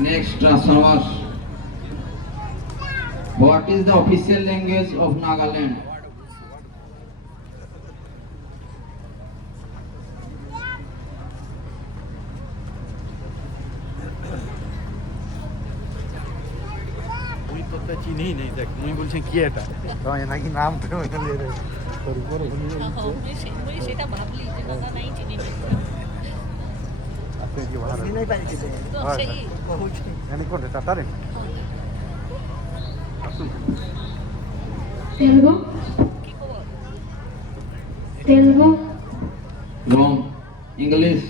Next, transformers. What is the official language of Nagaland? মুই তো তা চিনি নেই দেখ মুই বলছেন কি এটা তো নাকি নাম তো লে রে তোর উপরে সেটা ভাবলি যে কথা নাই চিনি আপনি কি ভালো চিনি পাই চিনি তো সেই এনে কোন টাটারে Telugu. Telugu. Wrong. English.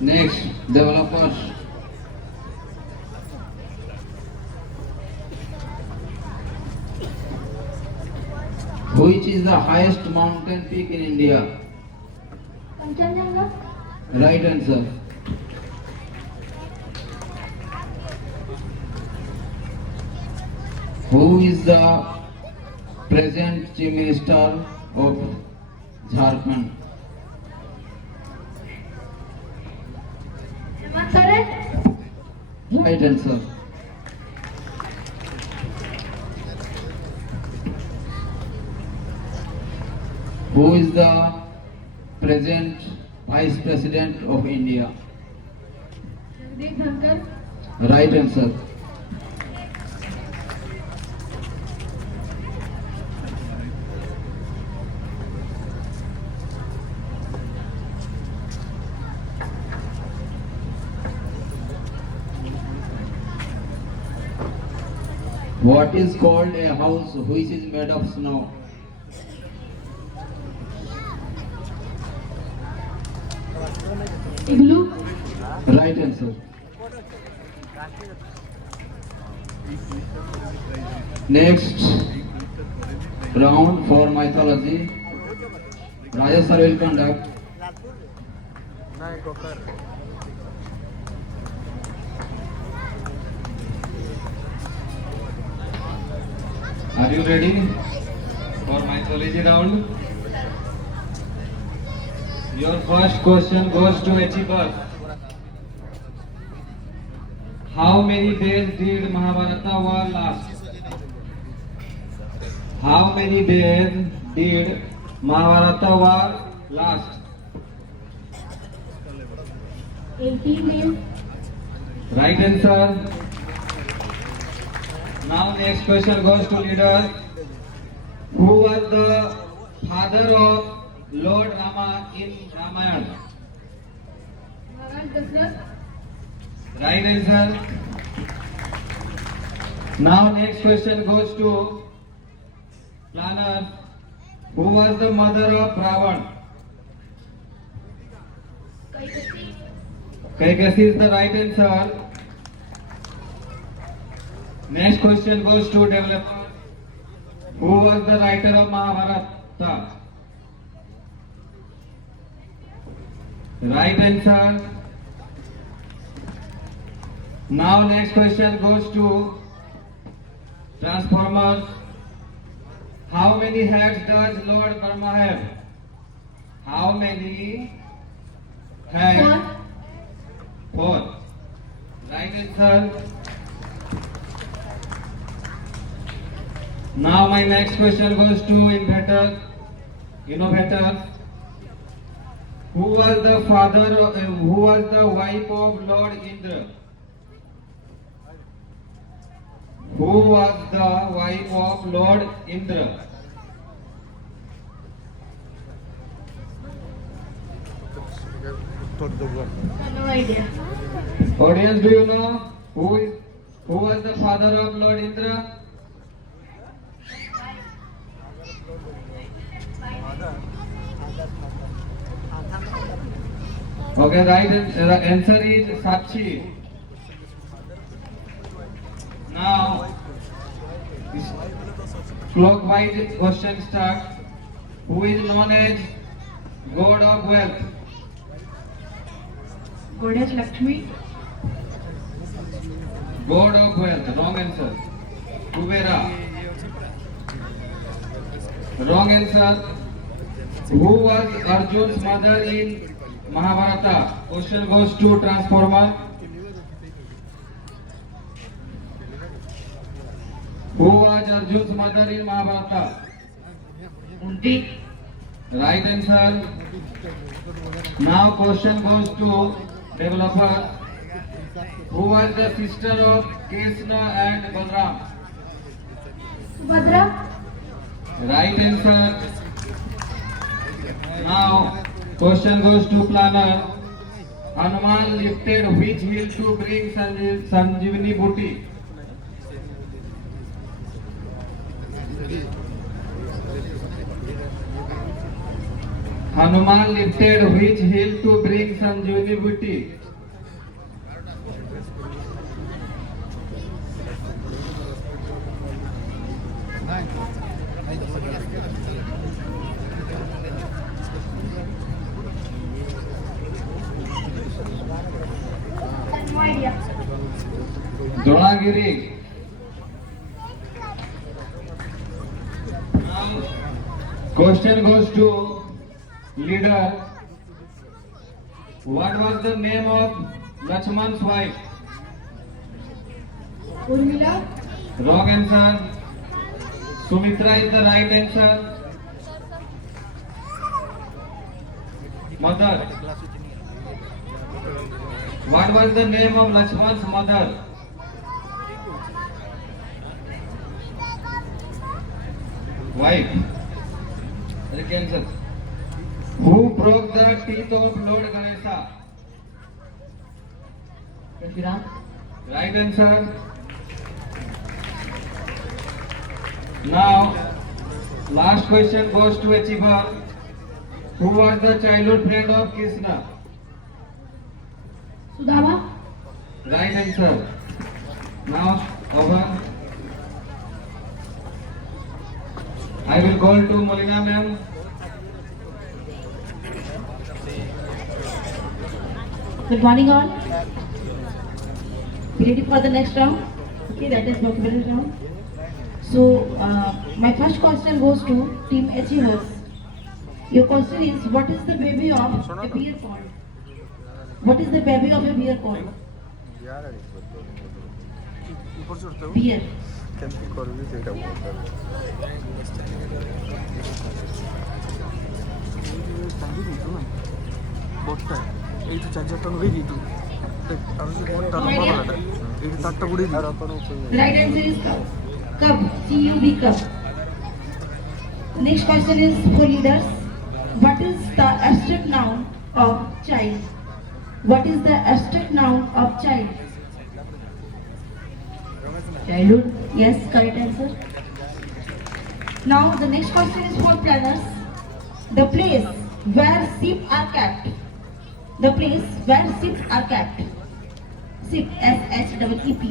Next, developers. Which is the highest mountain peak in India? Kanchenjunga. Right answer. Who is the present Chief Minister of Jharkhand? Hemant Soren. Right answer. Who is the present Vice President of India? Jagdeep Dhankhar. Right answer. What is called a house which is made of snow? Igloo. Right answer. Next round for mythology. Rajesh sir will conduct. Are you ready for mythology round? Your first question goes to Achiever. How many days did Mahabharata war last? How many days did Mahabharata war last? 18 days. Right answer. Now next question goes to leader. Who was the father of Lord Rama in Ramayana? Maharaj Dasrath. Right answer. Now next question goes to planner. Who was the mother of Ravan? Kaikasi. Kaikasi is the right answer. Next question goes to developer. Who was the writer of Mahabharata? Right answer. Now next question goes to Transformers. How many heads does Lord Brahma have? How many heads? 4. Right answer. Now my next question goes to innovator. Who was the wife of Lord Indra? Who was the wife of Lord Indra? No idea. Audience, do you know who was the father of Lord Indra? Okay, right answer is Sakshi. Now, clockwise question start. Who is known as God of Wealth? Goddess Lakshmi. God of Wealth. Wrong answer. Kubera. Wrong answer. Who was Arjun's mother in Mahabharata? Question goes to Transformer. Who was Arjun's mother in Mahabharata? Kunti. Right answer. Now question goes to developer. Who was the sister of Krishna and Balram? Subhadra. Right answer. Now question goes to planner. Hanuman lifted which hill to bring Sanjeevani booty? Hanuman lifted which hill to bring Sanjeevani booty? No idea. Dronagiri. Now, question goes to leader. What was the name of Lakshman's wife? Urmila. Wrong answer. Sumitra is the right answer. Mother. What was the name of Lakshman's mother? Wife. Correct answer. Who broke the teeth of Lord Ganesha? Prithviraj. Right answer. Now, last question goes to achiever. Who was the childhood friend of Krishna? Sudama. Right answer. Now, over. I will call to Molina ma'am. Good morning all. Be ready for the next round. Okay, that is vocabulary round. So, my first question goes to Team Achievers. Your question is, what is the baby of a beer called? What is the baby of a beer called? Beer. কেমন করবি সেটা বলতে হবে টাঙ্গি দিত না বটটা এই তো চার্জারটা নড়ে দিত আর যে বটটা লম্বাটা এই তারটা উড়ে দিত Right answer is cub. Cub. C-U-B, cub. Next question is for leaders. What is the abstract noun of child? What is the abstract noun of child? Childhood. Yes, correct answer. Now the next question is for planners. The place where sheep are kept. The place where sheep are kept. Sheep. S-H-E-E-P.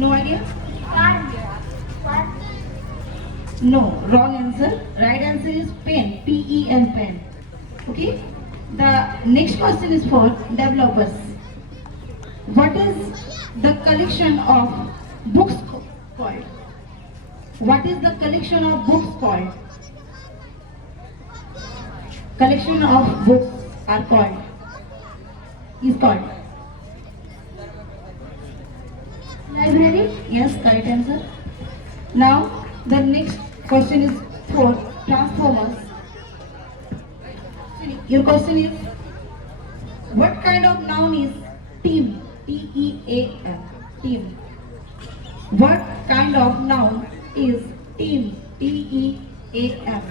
No idea? No, wrong answer. Right answer is pen. P-E-N, pen. Okay? The next question is for developers. What is the collection of books called? What is the collection of books called? Collection of books are called. Is called. Library? Yes, correct answer. Now, the next question is for transformers. Your question is, what kind of noun is team? T-E-A-M. Team. What kind of noun is team? T-E-A-M.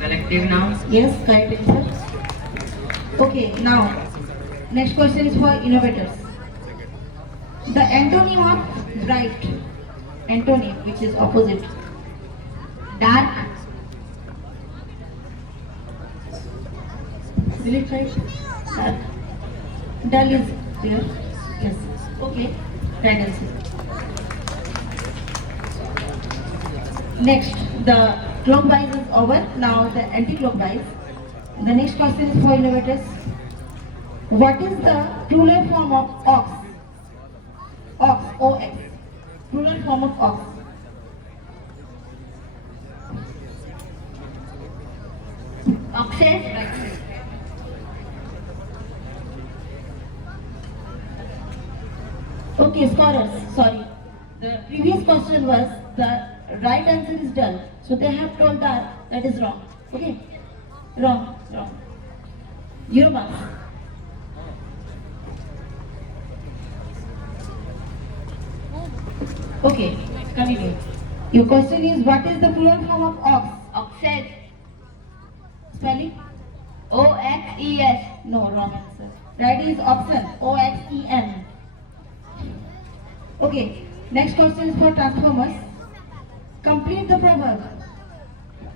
Collective noun. Yes, correct answer. Okay, now next question is for innovators. The antonym of bright, antonym which is opposite, dark. Will it right? Dark. Dull is there. Yes. Okay. Right answer. Next, the clockwise is over. Now the anti-clockwise. The next question is for innovators. What is the plural form of ox? Ox, O-X. Plural form of ox. Oxes. Right. Okay, scorers. Sorry. The previous question was the right answer is dull. So they have told that is wrong. Okay? Wrong. Your marks. Okay, continue. Your question is, what is the plural form of ox? Oxen. Spelling? O-X-E-S. No, wrong answer. Right is option. O-X-E-N. Okay, next question is for transformers. Complete the proverb.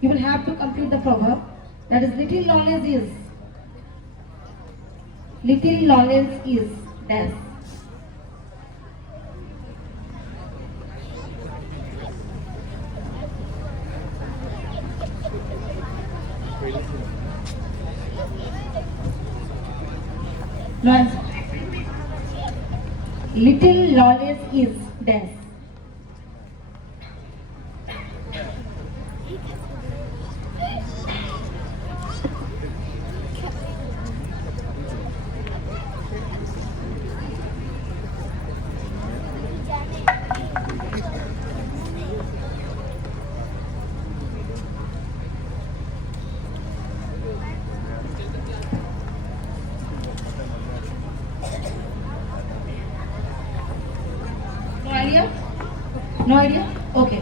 You will have to complete the proverb. That is, little knowledge is. Little knowledge is dash. No answer. Little knowledge is dash. No idea? Okay.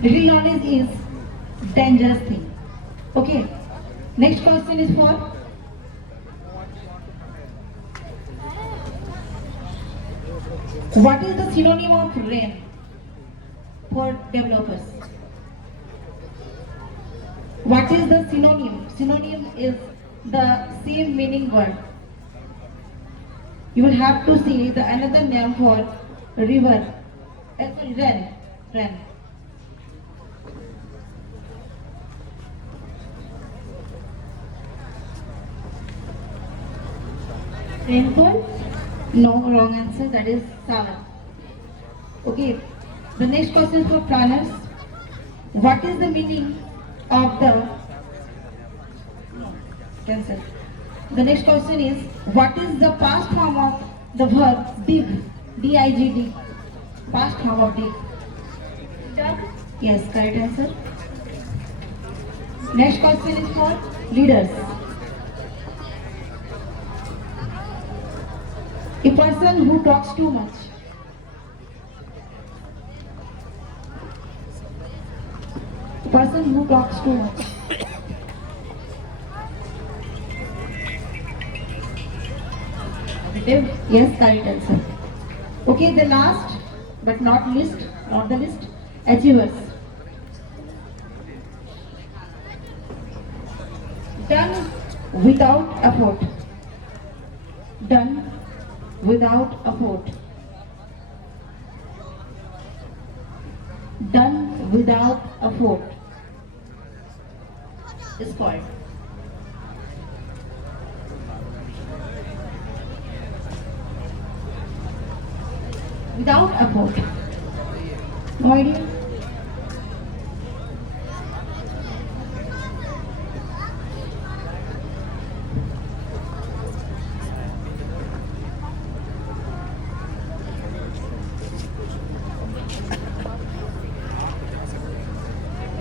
Little knowledge is dangerous thing. Okay. Next question is for what is the synonym of rain for developers? What is the synonym? Synonym is the same meaning word. You will have to see the another name for river. Rain. Rain. Rainfall? No, wrong answer. That is Sawan. Okay. The next question is for planners. What is the meaning of the cancel? The next question is what is the past form of the verb dig? D-I-G-D. Past form of dig. Dug. Yes, correct answer. Next question is for leaders. A person who talks too much. A person who talks too much. Yes, correct answer. Okay, the last but not least, not the least, achievers. Done without effort. Done without effort. Done without effort is called. Without effort. No idea?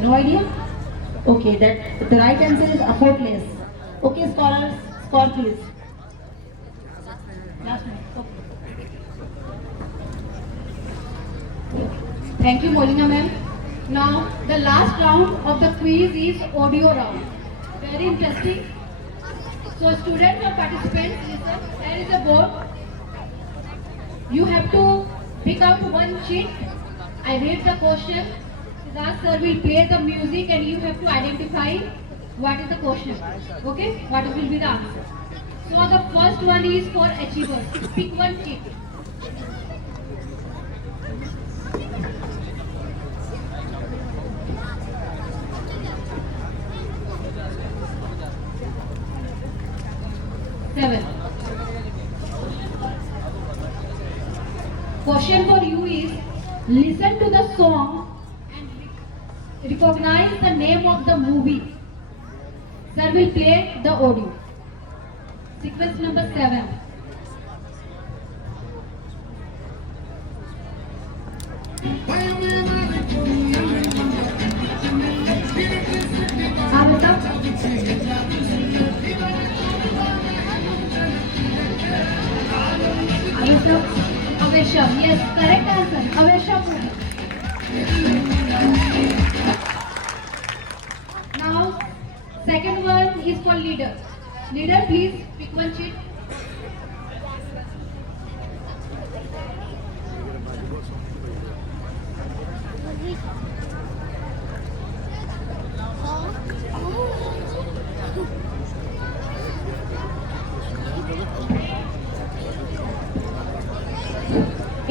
No idea? Okay, that the right answer is effortless. Okay, scholars, score please. Last minute. Okay. Thank you, Molina ma'am. Now, the last round of the quiz is audio round. Very interesting. So, students or participants, listen. There is a board. You have to pick out one sheet. I read the question. Siddharth sir will play the music and you have to identify what is the question. Okay? What will be the answer? So, the first one is for achievers. Pick one sheet. Seven. Question for you is, listen to the song and recognize the name of the movie. Sir will play the audio. Sequence number 7. Avesham, yes, correct answer. Avesham. Now, second one is for leader. Leader, please pick one sheet.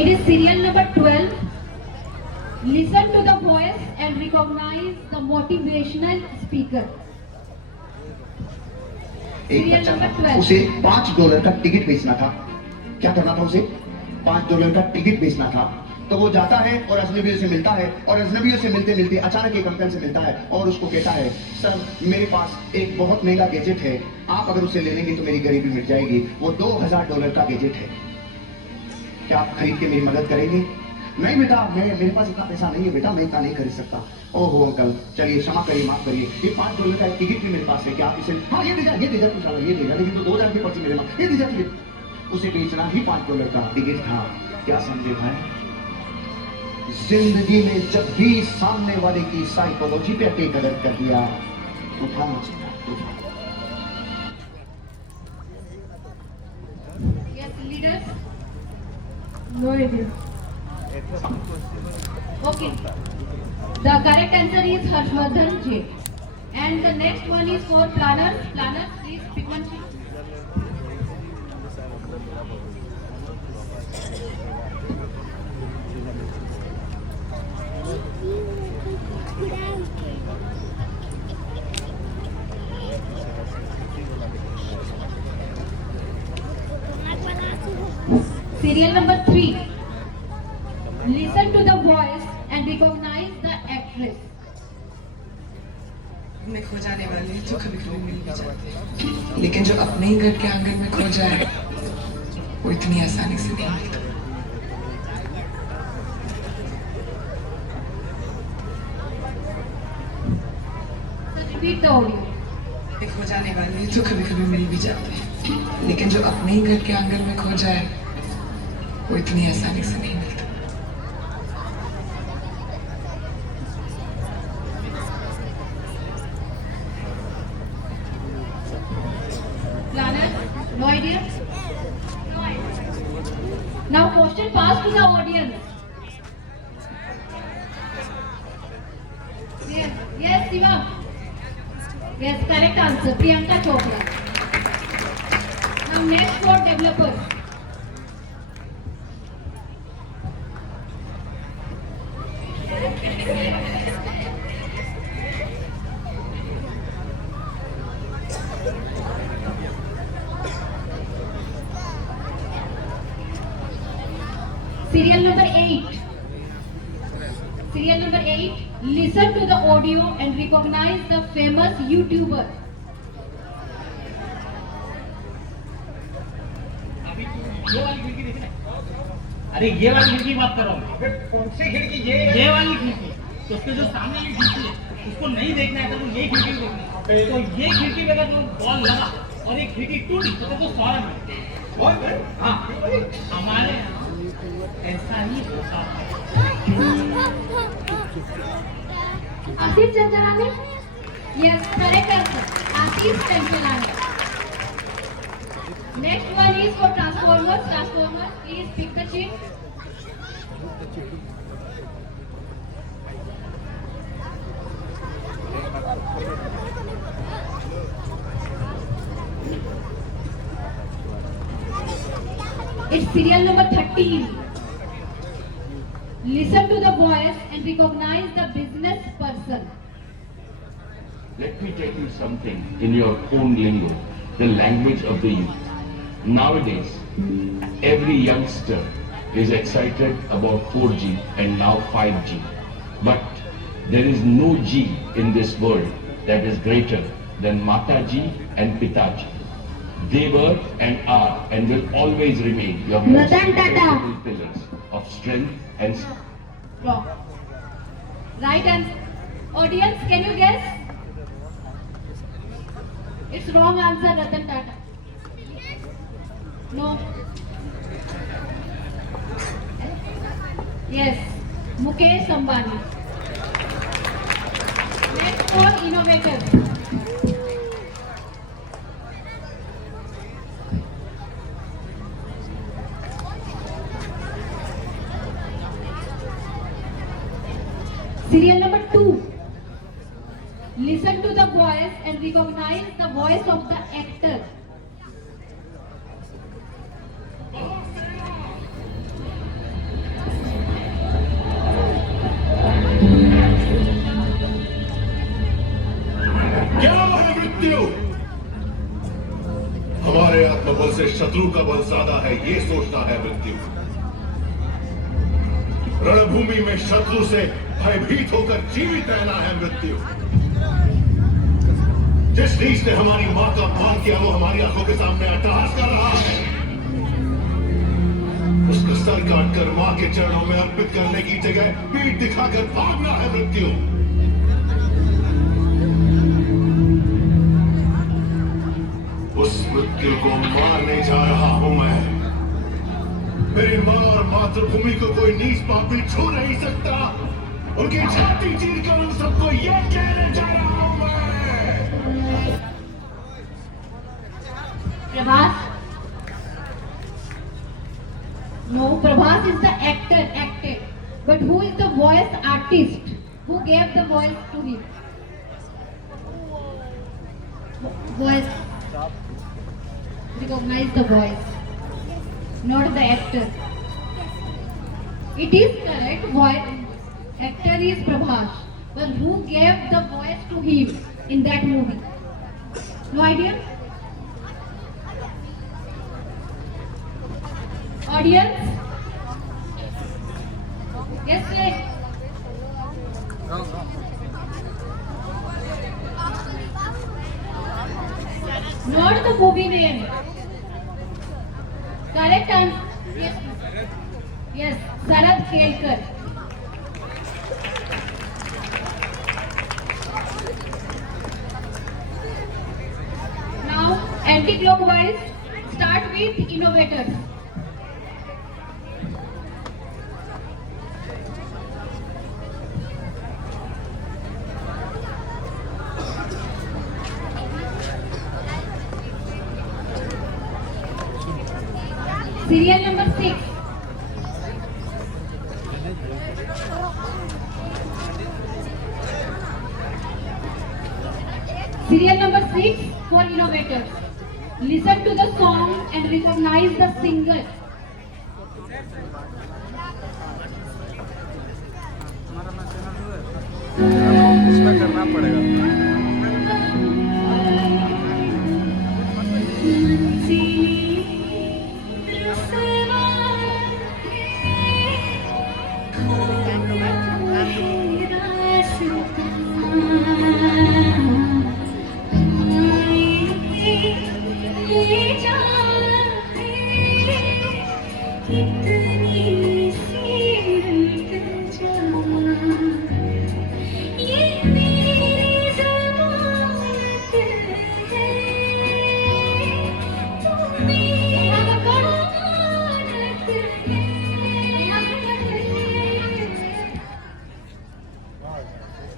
It is serial number 12. Listen to the voice and recognize the motivational speaker. एक Serial बच्चा number था, 12. उसे $5 का ticket बेचना था। क्या करना था उसे? $5 का टिकट बेचना था। तो वो जाता है और अजनबियों से मिलता है और अजनबियों से मिलते मिलते अचानक एक अंकल से मिलता है और उसको कहता है, सर मेरे पास एक बहुत महंगा गैजेट है, आप अगर उसे ले लेंगे तो मेरी गरीबी मिट जाएगी। वो $2000 का गैजेट है, क्या आप खरीद के मेरी मदद करेंगे? नहीं बेटा, मेरे पास इतना पैसा नहीं है बेटा, मैं इतना नहीं खरीद सकता। ओहो अंकल, चलिए क्षमा करिए, माफ करिए, ये $5 का एक टिकट भी मेरे पास है, क्या आप इसे? हाँ ये दे जा कुछ अलग, ये दे जा, लेकिन तो 2000 की पर्ची मेरे पास, ये दे जा टिकट। उसे बेचना ही $5 का टिकट था। क्या समझे भाई? जिंदगी में जब भी सामने वाले की साइकोलॉजी पे अटैक अगर कर दिया, तूफान मचेगा, तूफान। Yes, leaders? No idea. Okay. The correct answer is Harshvardhan J. And the next one is for planners. Planners, please pick one sheet. Serial number 3. Listen to the voice and recognize the actress. में खो जाने वाले जो कभी कभी मिल भी जाते हैं, लेकिन जो अपने ही घर के आंगन में खो जाए वो इतनी आसानी से नहीं मिलता। So repeat the audio. खो जाने वाले जो कभी कभी मिल भी जाते हैं, लेकिन जो अपने ही घर के आंगन में खो जाए वो इतनी आसानी से नहीं मिलता। Planners, no idea? No idea. Now question passed to the audience. Yes, yes, Shivam. Yes, correct answer. Priyanka Chopra. Now next for developers. Serial number 8. Serial number 8. Listen to the audio and recognize the famous YouTuber. अरे ये वाली खिड़की बात कर रहा हूँ। कौन सी खिड़की? ये वाली खिड़की। तो उसके जो सामने वाली खिड़की है उसको नहीं देखना है तो यही खिड़की देखनी है। तो ये खिड़की में अगर बॉल लगा और ये खिड़की टूटी तो तुमको 100 रन मिलते हैं। हाँ, हमारे यहाँ ऐसा ही होता है। आशीष Chanchlani? Yes, correct answer. Ashish Chanchalani. Next one is for Transformers. Transformers, please pick the sheet. It's serial number 13. Listen to the voice and recognize the business person. Let me tell you something in your own lingo, the language of the youth. Nowadays, every youngster is excited about 4G and now 5G. But there is no G in this world that is greater than Mataji and Pitaji. They were and are and will always remain your most valuable pillars of strength and Wrong. Right answer. Audience, can you guess? It's wrong answer, Ratan Tata. No. Yes, Mukesh Ambani. Next for innovators. Serial number 2. Listen to the voice and recognize the voice of the actor. क्या है मृत्यु? हमारे आत्मबल से शत्रु का बल ज्यादा है, ये सोचना है मृत्यु। रणभूमि में शत्रु से भयभीत होकर जीवित रहना है मृत्यु। जिस रीत से हमारी मां का अपमान किया वो हमारी आंखों के सामने अट्टहास कर रहा है। उसका सर काटकर मां के चरणों में अर्पित करने की जगह पीठ दिखाकर भागना है मृत्यु। उस मृत्यु को मारने जा रहा हूं मैं। मेरी माँ और मातृभूमि को कोई नीच पापी छू नहीं सकता। उनकी छाती चीर कर उन सबको ये कहने जा रहा हूं मैं। Prabhas? No, Prabhas is the actor, acted. But who is the voice artist? Who gave the voice to him? Voice. Recognize the voice, not the actor. It is correct, voice. Actor is Prabhas. But who gave the voice to him in that movie? No idea? Audience? Yes, sir. Not the movie name. Correct answer. Yes. Yes, Sarad Kelkar. Now, anti-clockwise, start with innovators. Serial number 6. Serial number 6 for innovators. Listen to the song and recognize the singer. इसमें करना पड़ेगा।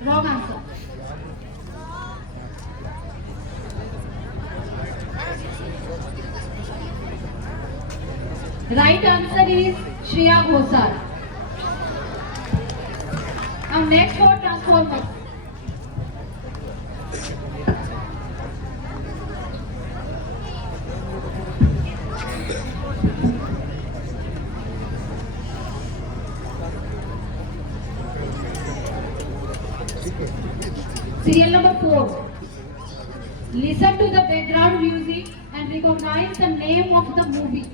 Wrong answer. Right answer is Shreya Ghoshal. Now next for Transformers. Serial number 4. Listen to the background music and recognize the name of the movie.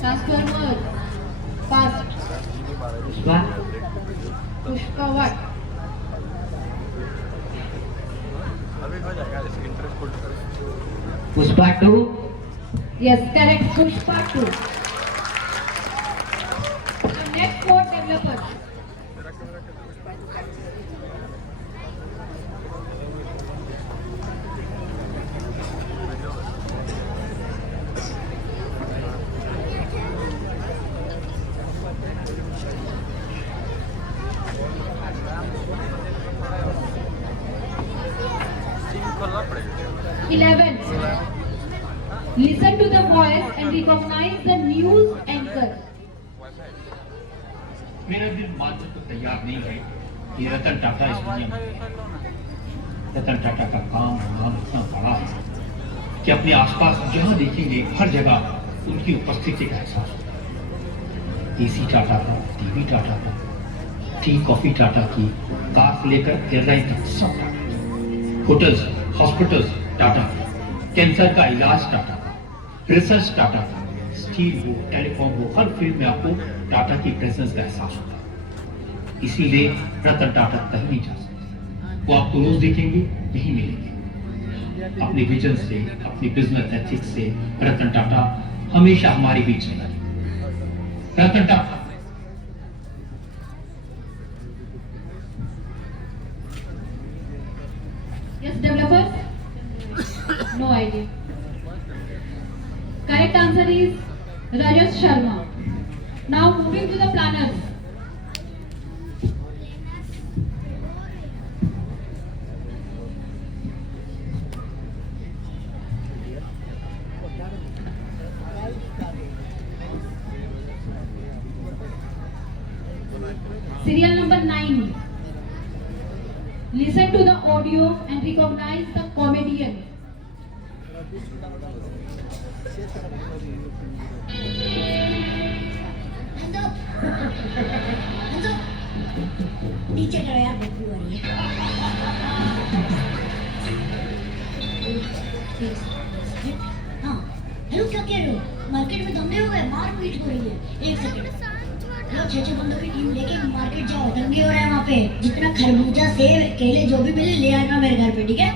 Transformer. Fast. Pushpa what? Pushpa 2। Yes, correct. Pushpa 2. The next 4 developers. 11. Listen to the voice and recognize the news anchor. मेरा दिल मानने को तैयार नहीं है कि रतन टाटा इस दुनिया में है। रतन टाटा का काम इतना बड़ा है कि अपने आसपास जहाँ देखेंगे हर जगह उनकी उपस्थिति का एहसास होता है। एसी टाटा का, टीवी टाटा का, टी कॉफी टाटा की, कार से लेकर एयरलाइन तक सब Tata. Hotels, hospitals Tata, cancer का इलाज टाटा का, रिसर्च टाटा का, स्टील हो, टेलीकॉम हो, हर फील्ड में आपको टाटा की प्रेजेंस का एहसास होता है। इसीलिए रतन टाटा कहीं नहीं जा सकते। वो आपको रोज देखेंगे, यहीं मिलेंगे। अपने विजन से, अपनी बिजनेस एथिक्स से रतन टाटा हमेशा हमारे बीच रहेंगे। Ratan Tata Yes, developers? No idea. Correct answer is Rajesh Sharma. Now moving to the planners. Serial number 9. Listen to the audio and recognize the comedian. नीचे करो यार, बदबू आ रही है। हाँ, हेलो, क्या कह रहे हो? मार्केट में दंगे हो गए, मारपीट हो रही है। एक सेकंड, हेलो, 6 बंदों की टीम लेके मार्केट जाओ, दंगे हो रहे हैं वहाँ पे। जितना खरबूजा, सेब, केले जो भी मिले ले आना मेरे घर पे, ठीक है?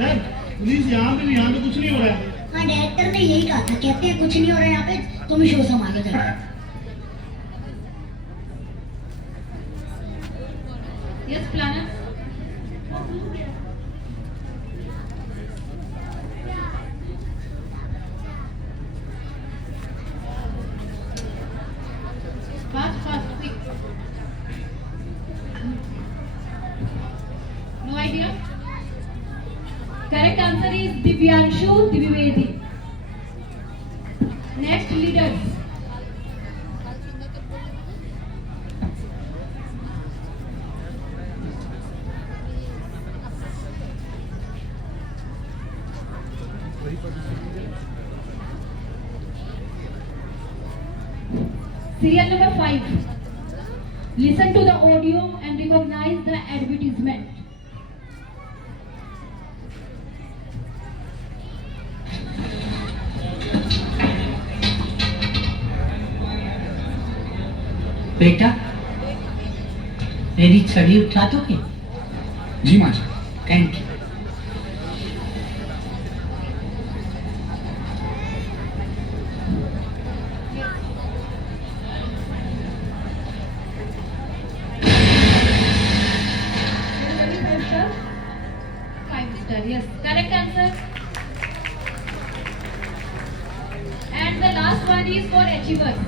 सर, प्लीज यहाँ पे कुछ नहीं हो रहा है। हाँ, डायरेक्टर ने यही कहा था, कहते हैं कुछ नहीं हो रहा है यहाँ पे, तुम शो संभालो जरा। Yes, planner. Fast, quick. No idea? Correct answer is Divyanshu Divivedi. Next, leaders. Serial number 5. Listen to the audio and recognize the advertisement. बेटा, मेरी छड़ी उठा दोगे? जी माँ जी। Thank you. Yes, correct answer. And the last one is for achievers.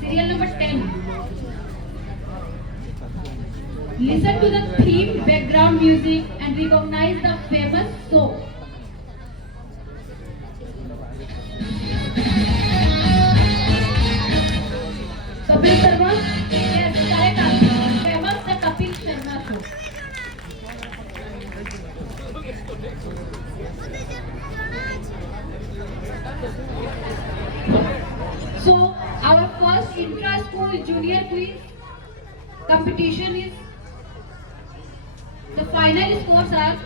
Serial number 10. Listen to the theme, background music and recognize the famous soap. Kapil Sharma? Yes, correct answer. Famous the Kapil Sharma show. So, our first intra-school junior quiz competition is, the final scores are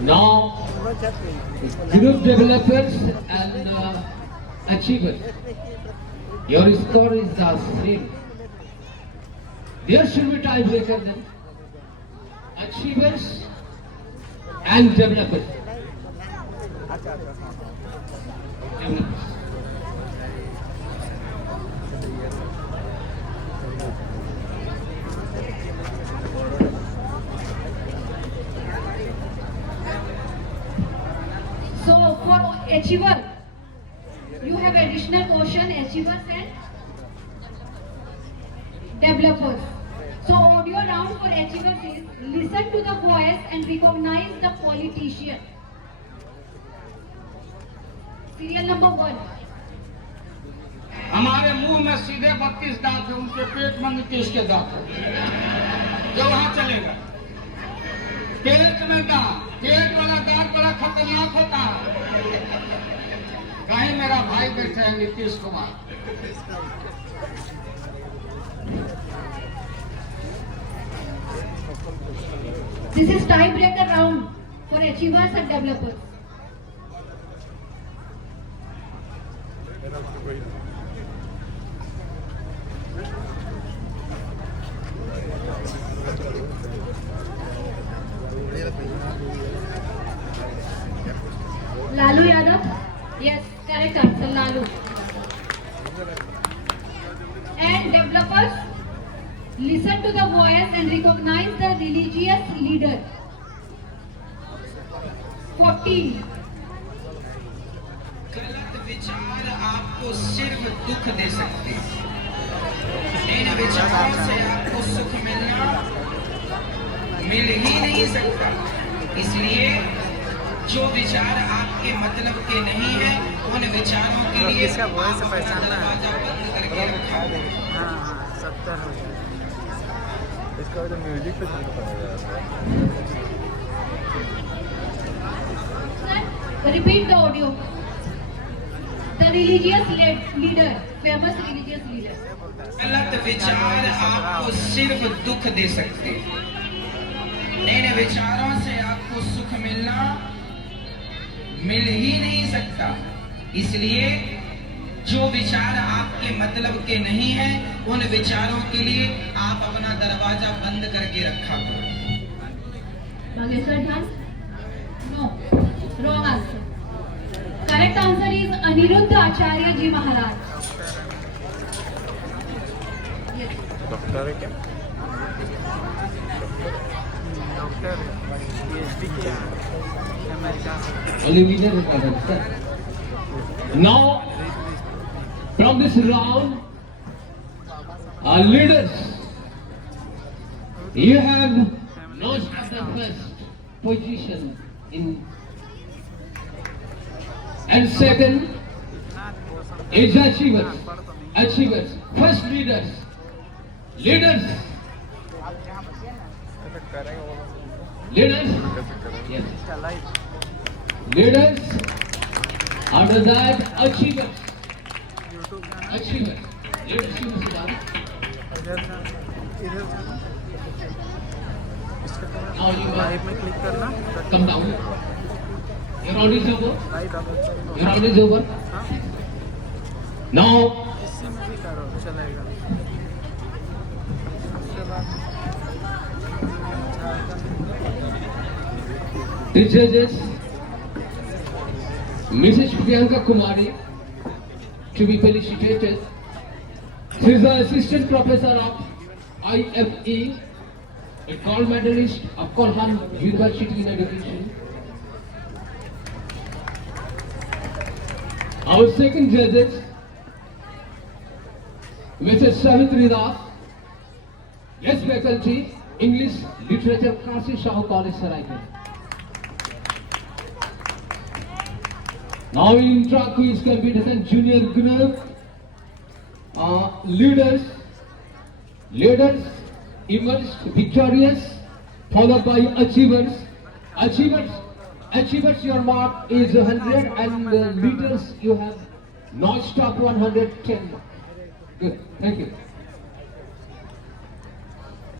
now group developers and achievers. Your score is the same. There should be tiebreaker then. Achievers and developers. Developers. So for achiever, you have additional question, achievers and developers. So audio round for achievers is listen to the voice and recognize the politician. Serial number 1. हमारे मुंह में सीधे 32 दांत है, उनके पेट में 29 के दांत है, जो वहां चलेगा। पेट में दांत, पेट वाला दांत बड़ा खतरनाक होता है। कहीं मेरा भाई बैठे हैं Nitish Kumar. This is tiebreaker round for achievers and developers. Lalu Yadav? Yes, correct answer, Lalu. And developers, listen to the voice and recognize the religious leader. 14. गलत विचार आपको सिर्फ दुख दे सकते हैं। इन विचारों से आपको सुख मिलना मिल ही नहीं सकता। इसलिए जो विचार आपके मतलब के नहीं है, उन विचारों के लिए इसका वॉइस आप पहचानना है। दरवाजा बंद करके रखा है। हाँ हाँ 70 हो गया। इसका वजह म्यूजिक पे चलना पड़ेगा। Repeat the audio. The religious leader, famous religious leader. गलत विचार आपको सिर्फ दुख दे सकते हैं। इन विचारों से आपको सुख मिलना मिल ही नहीं सकता। इसलिए जो विचार आपके मतलब के नहीं है, उन विचारों के लिए आप अपना दरवाजा बंद करके रखा करो। Nageswar Dhyan? No. Wrong answer. Correct answer is Aniruddha Acharya Ji Maharaj. Yes. Doctor है क्या? डॉक्टर है। PhD किया है अमेरिका से। Only leader is present, sir. Now, from this round, our leaders, you have notched up the first position in, and second is achievers. Achievers, first leaders, leaders, leaders, yes. Leaders, after that achievers, achievers, leadership is done. इधर जाना, इधर जाना। इसका Now you live में click करना। come down. Your round is over. Live आप Your round is over. Now, इससे में भी करो चलेगा। उसके बाद the judges, Mrs. Priyanka Kumari, to be felicitated. She is the assistant professor of IFE, a gold medalist of Kolhan University in Education. Our second judges, Mrs. Savitri Das, guest faculty, English Literature, Kasi Shahu College, Saraikot. Now in intra-quiz competition, junior group, leaders emerged victorious, followed by achievers. Achievers, your mark is 100, and leaders, you have notched up 110. Good, thank you.